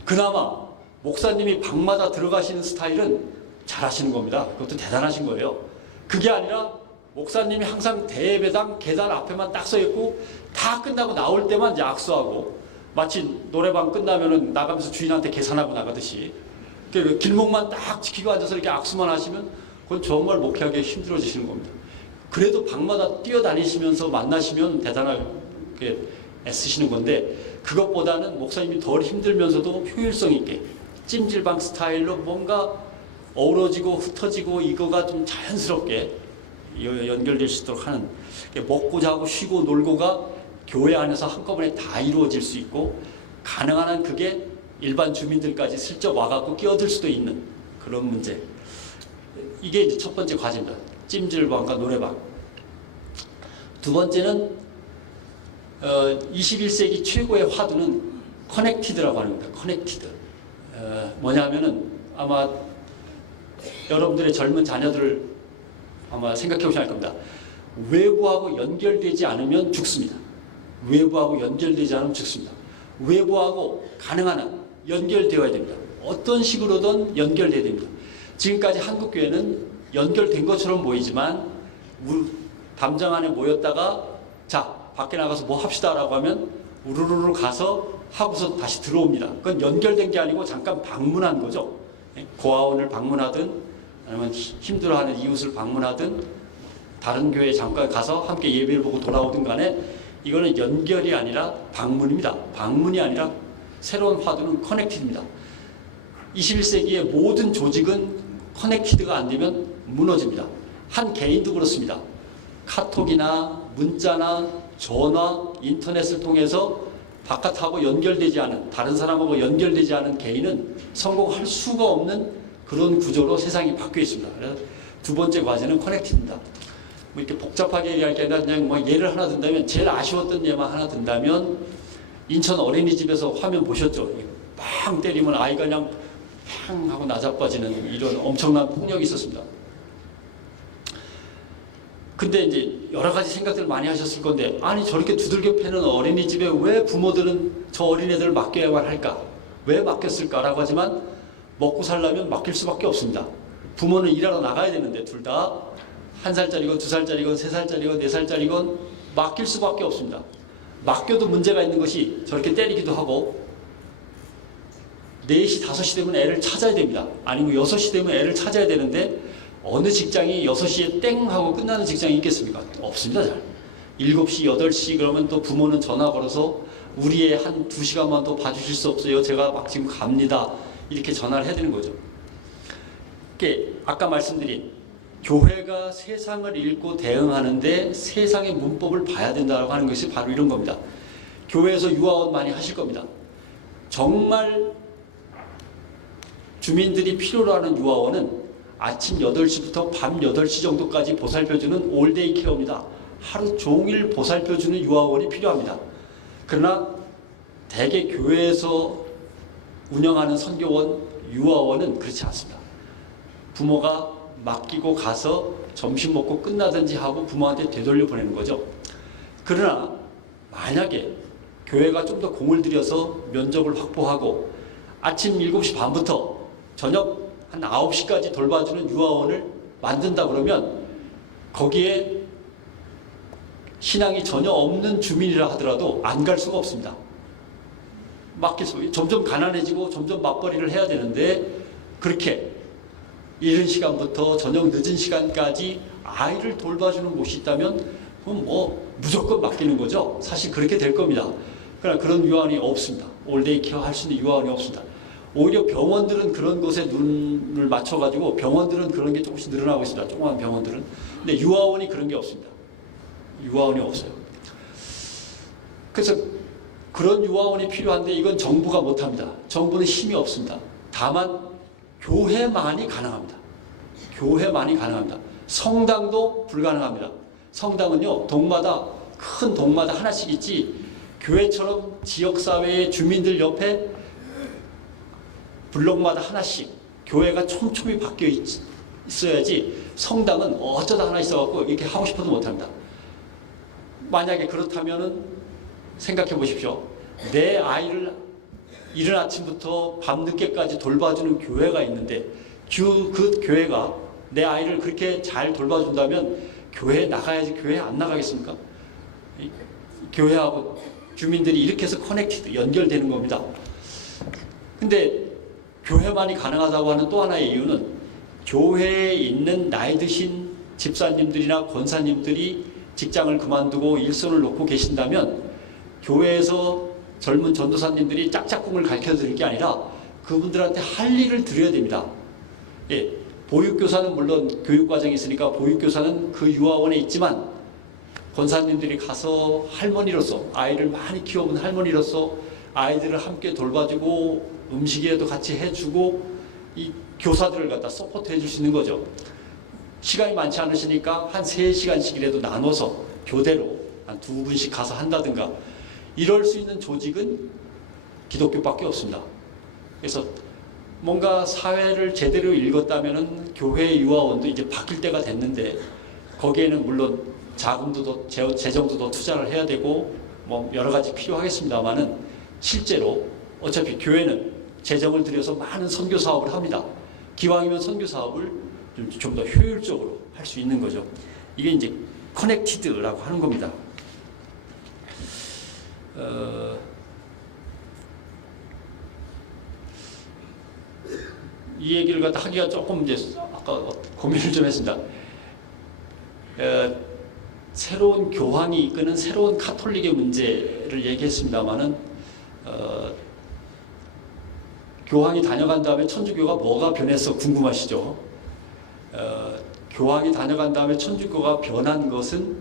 그나마 목사님이 방마다 들어가시는 스타일은 잘하시는 겁니다. 그것도 대단하신 거예요. 그게 아니라 목사님이 항상 대예배당 계단 앞에만 딱 서 있고 다 끝나고 나올 때만 이제 악수하고, 마치 노래방 끝나면은 나가면서 주인한테 계산하고 나가듯이 길목만 딱 지키고 앉아서 이렇게 악수만 하시면 그건 정말 목회하기 힘들어지시는 겁니다. 그래도 방마다 뛰어다니시면서 만나시면 대단하게 애쓰시는 건데, 그것보다는 목사님이 덜 힘들면서도 효율성 있게 찜질방 스타일로 뭔가 어우러지고 흩어지고 이거가 좀 자연스럽게 연결될 수 있도록 하는, 먹고 자고 쉬고 놀고가 교회 안에서 한꺼번에 다 이루어질 수 있고, 가능한 한 그게 일반 주민들까지 슬쩍 와갖고 끼어들 수도 있는 그런 문제. 이게 이제 첫 번째 과제입니다. 찜질방과 노래방. 두 번째는 21세기 최고의 화두는 커넥티드라고 하는 겁니다. 커넥티드. 뭐냐면은 아마 여러분들의 젊은 자녀들을 아마 생각해 보셔야 할 겁니다. 외부하고 연결되지 않으면 죽습니다. 외부하고 연결되지 않으면 죽습니다. 외부하고 가능한 한 연결되어야 됩니다. 어떤 식으로든 연결되어야 됩니다. 지금까지 한국교회는 연결된 것처럼 보이지만 담장 안에 모였다가 자 밖에 나가서 뭐 합시다라고 하면 우르르르 가서 하고서 다시 들어옵니다. 그건 연결된 게 아니고 잠깐 방문한 거죠. 고아원을 방문하든 아니면 힘들어하는 이웃을 방문하든 다른 교회에 잠깐 가서 함께 예배를 보고 돌아오든 간에 이거는 연결이 아니라 방문입니다. 방문이 아니라 새로운 화두는 커넥티드입니다. 21세기의 모든 조직은 커넥티드가 안 되면 무너집니다. 한 개인도 그렇습니다. 카톡이나 문자나 전화, 인터넷을 통해서 바깥하고 연결되지 않은, 다른 사람하고 연결되지 않은 개인은 성공할 수가 없는 그런 구조로 세상이 바뀌어 있습니다. 그래서 두 번째 과제는 커넥티드입니다. 뭐 이렇게 복잡하게 얘기할 게 아니라 그냥 뭐 예를 하나 든다면, 제일 아쉬웠던 예만 하나 든다면, 인천 어린이집에서 화면 보셨죠? 빵 때리면 아이가 그냥 팡 하고 나자빠지는 이런 엄청난 폭력이 있었습니다. 근데 이제 여러 가지 생각들을 많이 하셨을 건데, 아니 저렇게 두들겨 패는 어린이집에 왜 부모들은 저 어린애들을 맡겨야만 할까? 왜 맡겼을까라고 하지만, 먹고 살려면 맡길 수밖에 없습니다. 부모는 일하러 나가야 되는데 둘 다 1살짜리건 2살짜리건 3살짜리건 4살짜리건 맡길 수밖에 없습니다. 맡겨도 문제가 있는 것이 저렇게 때리기도 하고, 4시, 5시 되면 애를 찾아야 됩니다. 아니면 6시 되면 애를 찾아야 되는데, 어느 직장이 6시에 땡 하고 끝나는 직장이 있겠습니까? 없습니다. 잘. 7시, 8시 그러면 또 부모는 전화 걸어서 우리 애 한 2시간만 더 봐주실 수 없어요? 제가 막 지금 갑니다. 이렇게 전화를 해야 되는 거죠. 아까 말씀드린 교회가 세상을 읽고 대응하는데 세상의 문법을 봐야 된다고 하는 것이 바로 이런 겁니다. 교회에서 유아원 많이 하실 겁니다. 정말 주민들이 필요로 하는 유아원은 아침 8시부터 밤 8시 정도까지 보살펴주는 올데이 케어입니다. 하루 종일 보살펴주는 유아원이 필요합니다. 그러나 대개 교회에서 운영하는 선교원, 유아원은 그렇지 않습니다. 부모가 맡기고 가서 점심 먹고 끝나든지 하고 부모한테 되돌려 보내는 거죠. 그러나 만약에 교회가 좀 더 공을 들여서 면적을 확보하고 아침 7시 반부터 저녁 한 9시까지 돌봐주는 유아원을 만든다 그러면, 거기에 신앙이 전혀 없는 주민이라 하더라도 안 갈 수가 없습니다. 맡길 수, 점점 가난해지고 점점 맞벌이를 해야 되는데, 그렇게 이른 시간부터 저녁 늦은 시간까지 아이를 돌봐주는 곳이 있다면 그럼 뭐 무조건 맡기는 거죠. 사실 그렇게 될 겁니다. 그러나 그런 유아원이 없습니다. 올데이 케어 할 수 있는 유아원이 없습니다. 오히려 병원들은 그런 것에 눈을 맞춰가지고, 병원들은 그런 게 조금씩 늘어나고 있습니다. 조그만 병원들은. 근데 유아원이 그런 게 없습니다. 유아원이 없어요. 그래서 그런 유아원이 필요한데 이건 정부가 못합니다. 정부는 힘이 없습니다. 다만 교회만이 가능합니다. 교회만이 가능합니다. 성당도 불가능합니다. 성당은요, 동마다, 큰 동마다 하나씩 있지, 교회처럼 지역사회의 주민들 옆에 블록마다 하나씩 교회가 촘촘히 바뀌어 있어야지, 성당은 어쩌다 하나 있어갖고 이렇게 하고 싶어도 못합니다. 만약에 그렇다면은 생각해 보십시오. 내 아이를 이른 아침부터 밤늦게까지 돌봐주는 교회가 있는데, 그 교회가 내 아이를 그렇게 잘 돌봐준다면 교회에 나가야지 교회에 안 나가겠습니까? 교회하고 주민들이 이렇게 해서 커넥티드, 연결되는 겁니다. 근데 교회만이 가능하다고 하는 또 하나의 이유는, 교회에 있는 나이 드신 집사님들이나 권사님들이 직장을 그만두고 일손을 놓고 계신다면, 교회에서 젊은 전도사님들이 짝짝꿍을 가르쳐 드릴 게 아니라 그분들한테 할 일을 드려야 됩니다. 예, 보육교사는 물론 교육과정이 있으니까 보육교사는 그 유아원에 있지만, 권사님들이 가서 할머니로서, 아이를 많이 키워본 할머니로서 아이들을 함께 돌봐주고 음식이라도 같이 해주고, 이 교사들을 갖다 서포트 해줄 수 있는 거죠. 시간이 많지 않으시니까 한 3시간씩이라도 나눠서 교대로 한 2분씩 가서 한다든가, 이럴 수 있는 조직은 기독교밖에 없습니다. 그래서 뭔가 사회를 제대로 읽었다면은 교회 유아원도 이제 바뀔 때가 됐는데, 거기에는 물론 자금도 더, 재정도 더 투자를 해야 되고 뭐 여러 가지 필요하겠습니다만은, 실제로 어차피 교회는 재정을 들여서 많은 선교 사업을 합니다. 기왕이면 선교 사업을 좀 더 효율적으로 할 수 있는 거죠. 이게 이제 커넥티드라고 하는 겁니다. 이 얘기를 갖다 하기가 조금 이제 아까 고민을 좀 했습니다. 새로운 교황이 이끄는 새로운 카톨릭의 문제를 얘기했습니다만은, 교황이 다녀간 다음에 천주교가 뭐가 변해서 궁금하시죠? 교황이 다녀간 다음에 천주교가 변한 것은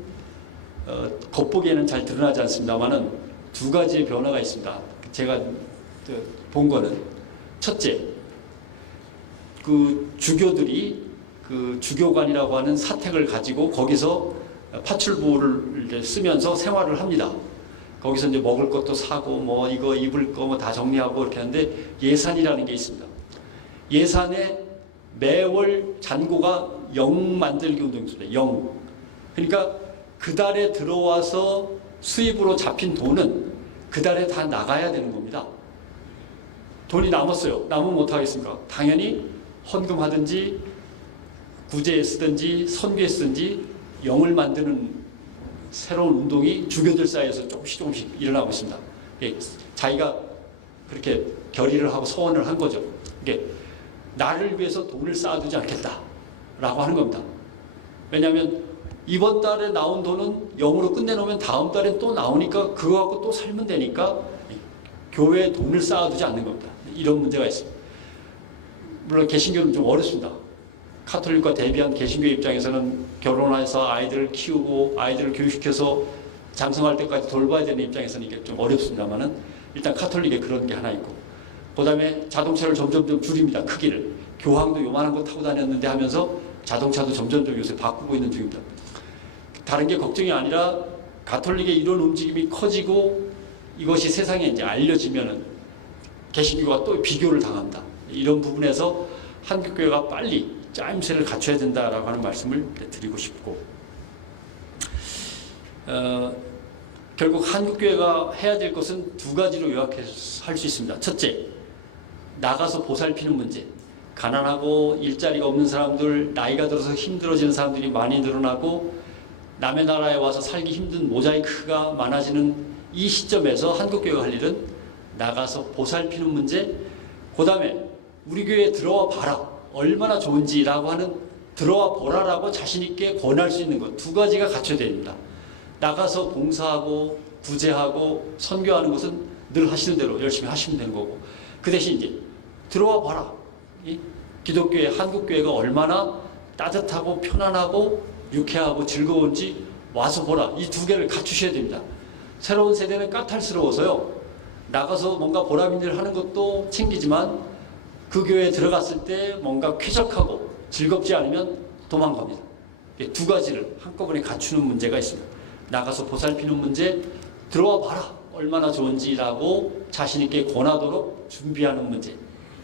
겉보기에는 잘 드러나지 않습니다만은, 두 가지의 변화가 있습니다. 제가 본 거는 첫째, 그 주교들이 그 주교관이라고 하는 사택을 가지고 거기서 파출부를 이제 쓰면서 생활을 합니다. 거기서 이제 먹을 것도 사고 뭐 이거 입을 거 뭐 다 정리하고 이렇게 하는데 예산이라는 게 있습니다. 예산에 매월 잔고가 0 만들기 운동이 있습니다. 0. 그러니까 그 달에 들어와서 수입으로 잡힌 돈은 그 달에 다 나가야 되는 겁니다. 돈이 남았어요. 남으면 못하겠습니까? 당연히 헌금하든지 구제에 쓰든지 선교에 쓰든지 0을 만드는 새로운 운동이 주교들 사이에서 조금씩 일어나고 있습니다. 자기가 그렇게 결의를 하고 서원을 한 거죠. 이게 나를 위해서 돈을 쌓아두지 않겠다라고 하는 겁니다. 왜냐하면 이번 달에 나온 돈은 0으로 끝내놓으면 다음 달엔 또 나오니까 그거 갖고 또 살면 되니까 교회에 돈을 쌓아두지 않는 겁니다. 이런 문제가 있습니다. 물론 개신교는 좀 어렵습니다. 카톨릭과 대비한 개신교 입장에서는 결혼해서 아이들을 키우고 아이들을 교육시켜서 장성할 때까지 돌봐야 되는 입장에서는 이게 좀 어렵습니다만은 일단 카톨릭에 그런 게 하나 있고, 그 다음에 자동차를 점점 줄입니다. 크기를. 교황도 요만한 거 타고 다녔는데 하면서 자동차도 점점 요새 바꾸고 있는 중입니다. 다른 게 걱정이 아니라 가톨릭의 이런 움직임이 커지고 이것이 세상에 이제 알려지면은 개신교가 또 비교를 당합니다. 이런 부분에서 한국교회가 빨리 짜임새를 갖춰야 된다라고 하는 말씀을 드리고 싶고, 결국 한국교회가 해야 될 것은 두 가지로 요약해서 할 수 있습니다. 첫째, 나가서 보살피는 문제. 가난하고 일자리가 없는 사람들, 나이가 들어서 힘들어지는 사람들이 많이 늘어나고 남의 나라에 와서 살기 힘든 모자이크가 많아지는 이 시점에서 한국교회가 할 일은 나가서 보살피는 문제, 그 다음에 우리 교회에 들어와 봐라, 얼마나 좋은지라고 하는 들어와 보라라고 자신있게 권할 수 있는 것, 두 가지가 갖춰야 됩니다. 나가서 봉사하고 구제하고 선교하는 것은 늘 하시는 대로 열심히 하시면 되는 거고, 그 대신 이제 들어와 봐라, 이 기독교회, 한국교회가 얼마나 따뜻하고 편안하고 유쾌하고 즐거운지 와서 보라, 이 두 개를 갖추셔야 됩니다. 새로운 세대는 까탈스러워서요, 나가서 뭔가 보람 일을 하는 것도 챙기지만 그 교회에 들어갔을 때 뭔가 쾌적하고 즐겁지 않으면 도망갑니다. 두 가지를 한꺼번에 갖추는 문제가 있습니다. 나가서 보살피는 문제, 들어와 봐라, 얼마나 좋은지라고 자신있게 권하도록 준비하는 문제,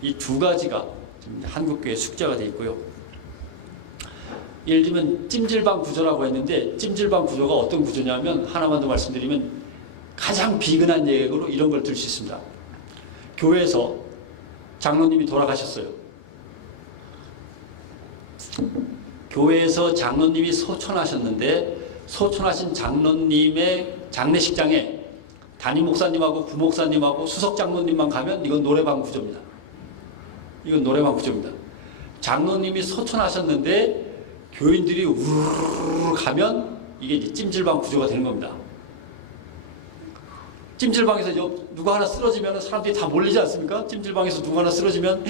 이 두 가지가 한국교회 숙제가 되어 있고요. 예를 들면 찜질방 구조라고 했는데, 찜질방 구조가 어떤 구조냐면 하나만 더 말씀드리면 가장 비근한 예로 이런 걸 들 수 있습니다. 교회에서 장로님이 돌아가셨어요. 교회에서 장로님이 소천하셨는데 소천하신 장로님의 장례식장에 담임 목사님하고 부목사님하고 수석 장로님만 가면 이건 노래방 구조입니다. 이건 노래방 구조입니다. 장로님이 소천하셨는데 교인들이 우르르 가면 이게 이제 찜질방 구조가 되는 겁니다. 찜질방에서 누가 하나 쓰러지면 사람들이 다 몰리지 않습니까? 찜질방에서 누가 하나 쓰러지면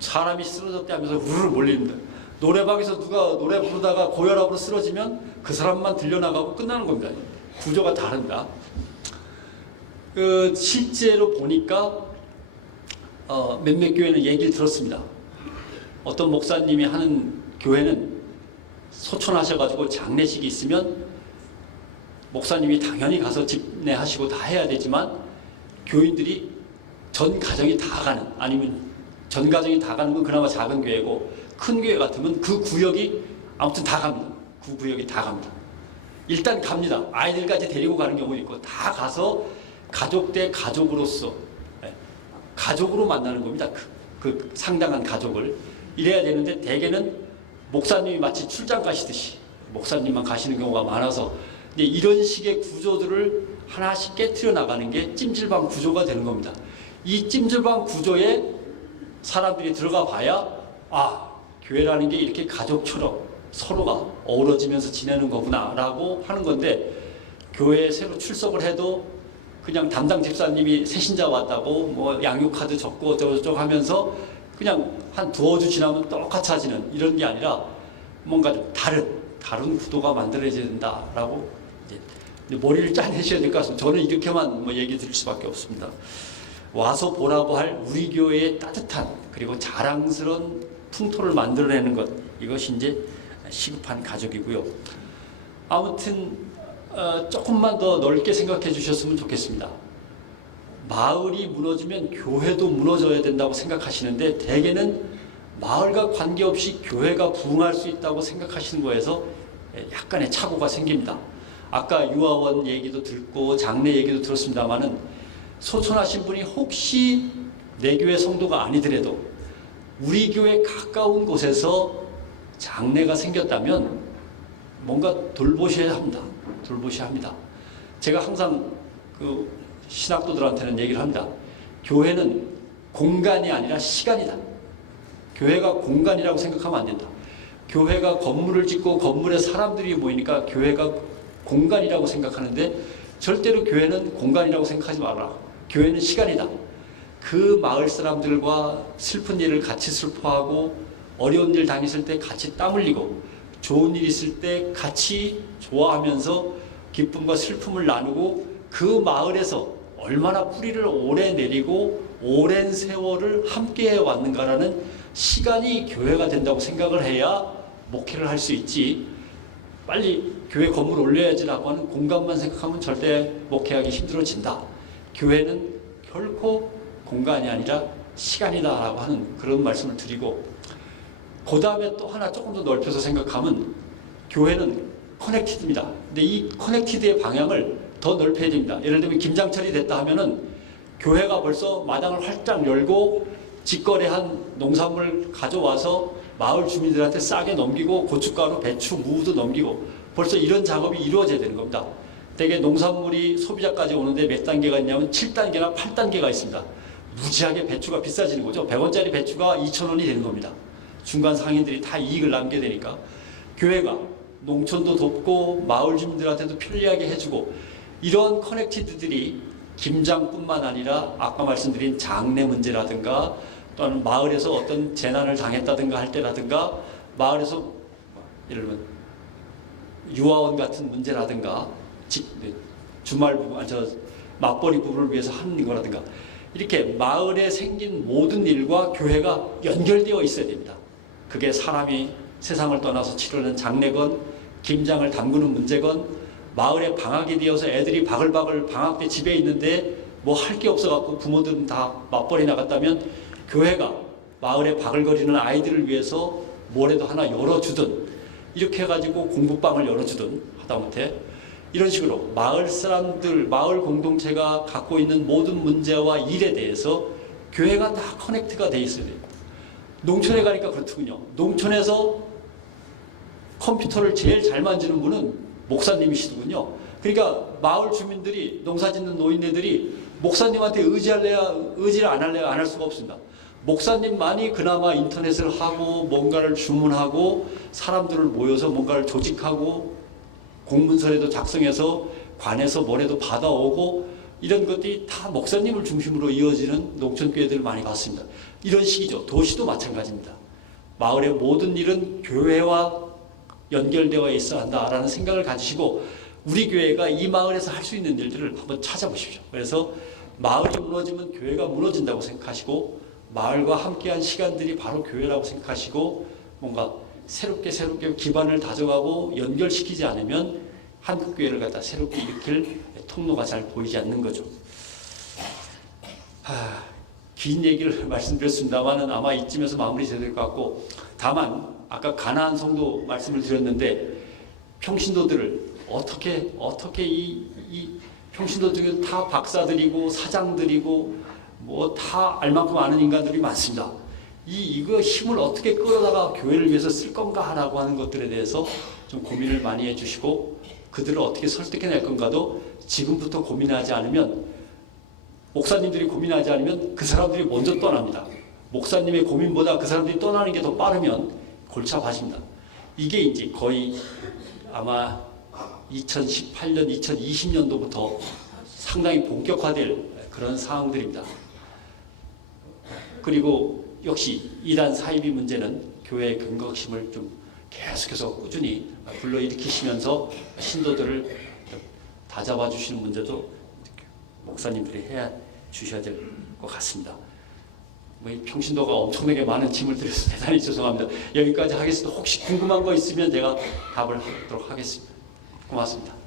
사람이 쓰러졌대 하면서 우르르 몰립니다. 노래방에서 누가 노래 부르다가 고혈압으로 쓰러지면 그 사람만 들려나가고 끝나는 겁니다. 구조가 다릅니다. 실제로 보니까 몇몇 교회는 얘기를 들었습니다. 어떤 목사님이 하는 교회는 소천하셔가지고 장례식이 있으면 목사님이 당연히 가서 집례하시고 다 해야 되지만 교인들이 전 가정이 다 가는, 아니면 전 가정이 다 가는 건 그나마 작은 교회고, 큰 교회 같으면 그 구역이 아무튼 다 갑니다. 그 구역이 다 갑니다. 일단 갑니다. 아이들까지 데리고 가는 경우 있고, 다 가서 가족 대 가족으로서 가족으로 만나는 겁니다. 그 상당한 가족을. 이래야 되는데 대개는 목사님이 마치 출장 가시듯이 목사님만 가시는 경우가 많아서 이제 이런 식의 구조들을 하나씩 깨트려 나가는 게 찜질방 구조가 되는 겁니다. 이 찜질방 구조에 사람들이 들어가 봐야 교회라는 게 이렇게 가족처럼 서로가 어우러지면서 지내는 거구나 라고 하는 건데, 교회에 새로 출석을 해도 그냥 담당 집사님이 새신자 왔다고 뭐 양육카드 적고 어쩌고저쩌고 하면서 그냥 한 두어 주 지나면 똑같이 하지는 이런 게 아니라 뭔가 좀 다른 구도가 만들어져야 된다라고 이제 머리를 짜내셔야 될 것 같습니다. 저는 이렇게만 뭐 얘기 드릴 수밖에 없습니다. 와서 보라고 할 우리 교회의 따뜻한 그리고 자랑스러운 풍토를 만들어내는 것, 이것이 이제 시급한 가족이고요. 아무튼 조금만 더 넓게 생각해 주셨으면 좋겠습니다. 마을이 무너지면 교회도 무너져야 된다고 생각하시는데 대개는 마을과 관계없이 교회가 부흥할 수 있다고 생각하시는 거에서 약간의 착오가 생깁니다. 아까 유아원 얘기도 듣고 장례 얘기도 들었습니다마는 소천하신 분이 혹시 내 교회 성도가 아니더라도 우리 교회 가까운 곳에서 장례가 생겼다면 뭔가 돌보셔야 합니다. 돌보셔야 합니다. 제가 항상 그 신학도들한테는 얘기를 합니다. 교회는 공간이 아니라 시간이다. 교회가 공간이라고 생각하면 안 된다. 교회가 건물을 짓고 건물에 사람들이 모이니까 교회가 공간이라고 생각하는데 절대로 교회는 공간이라고 생각하지 말아라. 교회는 시간이다. 그 마을 사람들과 슬픈 일을 같이 슬퍼하고 어려운 일 당했을 때 같이 땀 흘리고 좋은 일 있을 때 같이 좋아하면서 기쁨과 슬픔을 나누고 그 마을에서 얼마나 뿌리를 오래 내리고 오랜 세월을 함께 해왔는가라는 시간이 교회가 된다고 생각을 해야 목회를 할 수 있지, 빨리 교회 건물 올려야지라고 하는 공간만 생각하면 절대 목회하기 힘들어진다. 교회는 결코 공간이 아니라 시간이다라고 하는 그런 말씀을 드리고, 그 다음에 또 하나 조금 더 넓혀서 생각하면 교회는 커넥티드입니다. 근데 이 커넥티드의 방향을 더 넓혀야 됩니다. 예를 들면 김장철이 됐다 하면은 교회가 벌써 마당을 활짝 열고 직거래한 농산물 가져와서 마을 주민들한테 싸게 넘기고 고춧가루, 배추, 무도 넘기고 벌써 이런 작업이 이루어져야 되는 겁니다. 대개 농산물이 소비자까지 오는데 몇 단계가 있냐면 7단계나 8단계가 있습니다. 무지하게 배추가 비싸지는 거죠. 100원짜리 배추가 2,000원이 되는 겁니다. 중간 상인들이 다 이익을 남게 되니까 교회가 농촌도 돕고 마을 주민들한테도 편리하게 해주고, 이런 커넥티드들이 김장뿐만 아니라 아까 말씀드린 장례 문제라든가 또는 마을에서 어떤 재난을 당했다든가 할 때라든가 마을에서 예를 들면 유아원 같은 문제라든가 주말 부분, 맞벌이 부부를 위해서 하는 거라든가 이렇게 마을에 생긴 모든 일과 교회가 연결되어 있어야 됩니다. 그게 사람이 세상을 떠나서 치르는 장례건 김장을 담그는 문제건 마을에 방학이 되어서 애들이 바글바글 방학 때 집에 있는데 뭐 할 게 없어갖고 부모들은 다 맞벌이 나갔다면 교회가 마을에 바글거리는 아이들을 위해서 뭐라도 하나 열어주든 이렇게 해가지고 공부방을 열어주든 하다못해 이런 식으로 마을 사람들, 마을 공동체가 갖고 있는 모든 문제와 일에 대해서 교회가 다 커넥트가 돼 있어야 돼요. 농촌에 가니까 그렇더군요. 농촌에서 컴퓨터를 제일 잘 만지는 분은 목사님이시더군요. 그러니까 마을 주민들이, 농사짓는 노인네들이 목사님한테 의지를 안 할래야 안 할 수가 없습니다. 목사님만이 그나마 인터넷을 하고 뭔가를 주문하고 사람들을 모여서 뭔가를 조직하고 공문서라도 작성해서 관에서 뭐라도 받아오고 이런 것들이 다 목사님을 중심으로 이어지는 농촌교회들을 많이 봤습니다. 이런 식이죠. 도시도 마찬가지입니다. 마을의 모든 일은 교회와 연결되어 있어야 한다라는 생각을 가지시고 우리 교회가 이 마을에서 할 수 있는 일들을 한번 찾아보십시오. 그래서 마을이 무너지면 교회가 무너진다고 생각하시고 마을과 함께한 시간들이 바로 교회라고 생각하시고 뭔가 새롭게 기반을 다져가고 연결시키지 않으면 한국교회를 갖다 새롭게 일으킬 통로가 잘 보이지 않는 거죠. 긴 얘기를 말씀드렸습니다만 아마 이쯤에서 마무리 돼야 될 것 같고, 다만 아까 가나안 성도 말씀을 드렸는데 평신도들을 어떻게 이 평신도들은 다 박사들이고 사장들이고 뭐 다 알만큼 아는 인간들이 많습니다. 이거 힘을 어떻게 끌어다가 교회를 위해서 쓸 건가라고 하는 것들에 대해서 좀 고민을 많이 해주시고 그들을 어떻게 설득해낼 건가도 지금부터 고민하지 않으면, 목사님들이 고민하지 않으면 그 사람들이 먼저 떠납니다. 목사님의 고민보다 그 사람들이 떠나는 게 더 빠르면 골치 아파집니다. 이게 이제 거의 아마 2018년, 2020년도부터 상당히 본격화될 그런 상황들입니다. 그리고 역시 이단 사이비 문제는 교회의 근거심을 좀 계속해서 꾸준히 불러일으키시면서 신도들을 다 잡아주시는 문제도 목사님들이 해 주셔야 될 것 같습니다. 뭐 이 평신도가 엄청나게 많은 짐을 드려서 대단히 죄송합니다. 여기까지 하겠습니다. 혹시 궁금한 거 있으면 제가 답을 하도록 하겠습니다. 고맙습니다.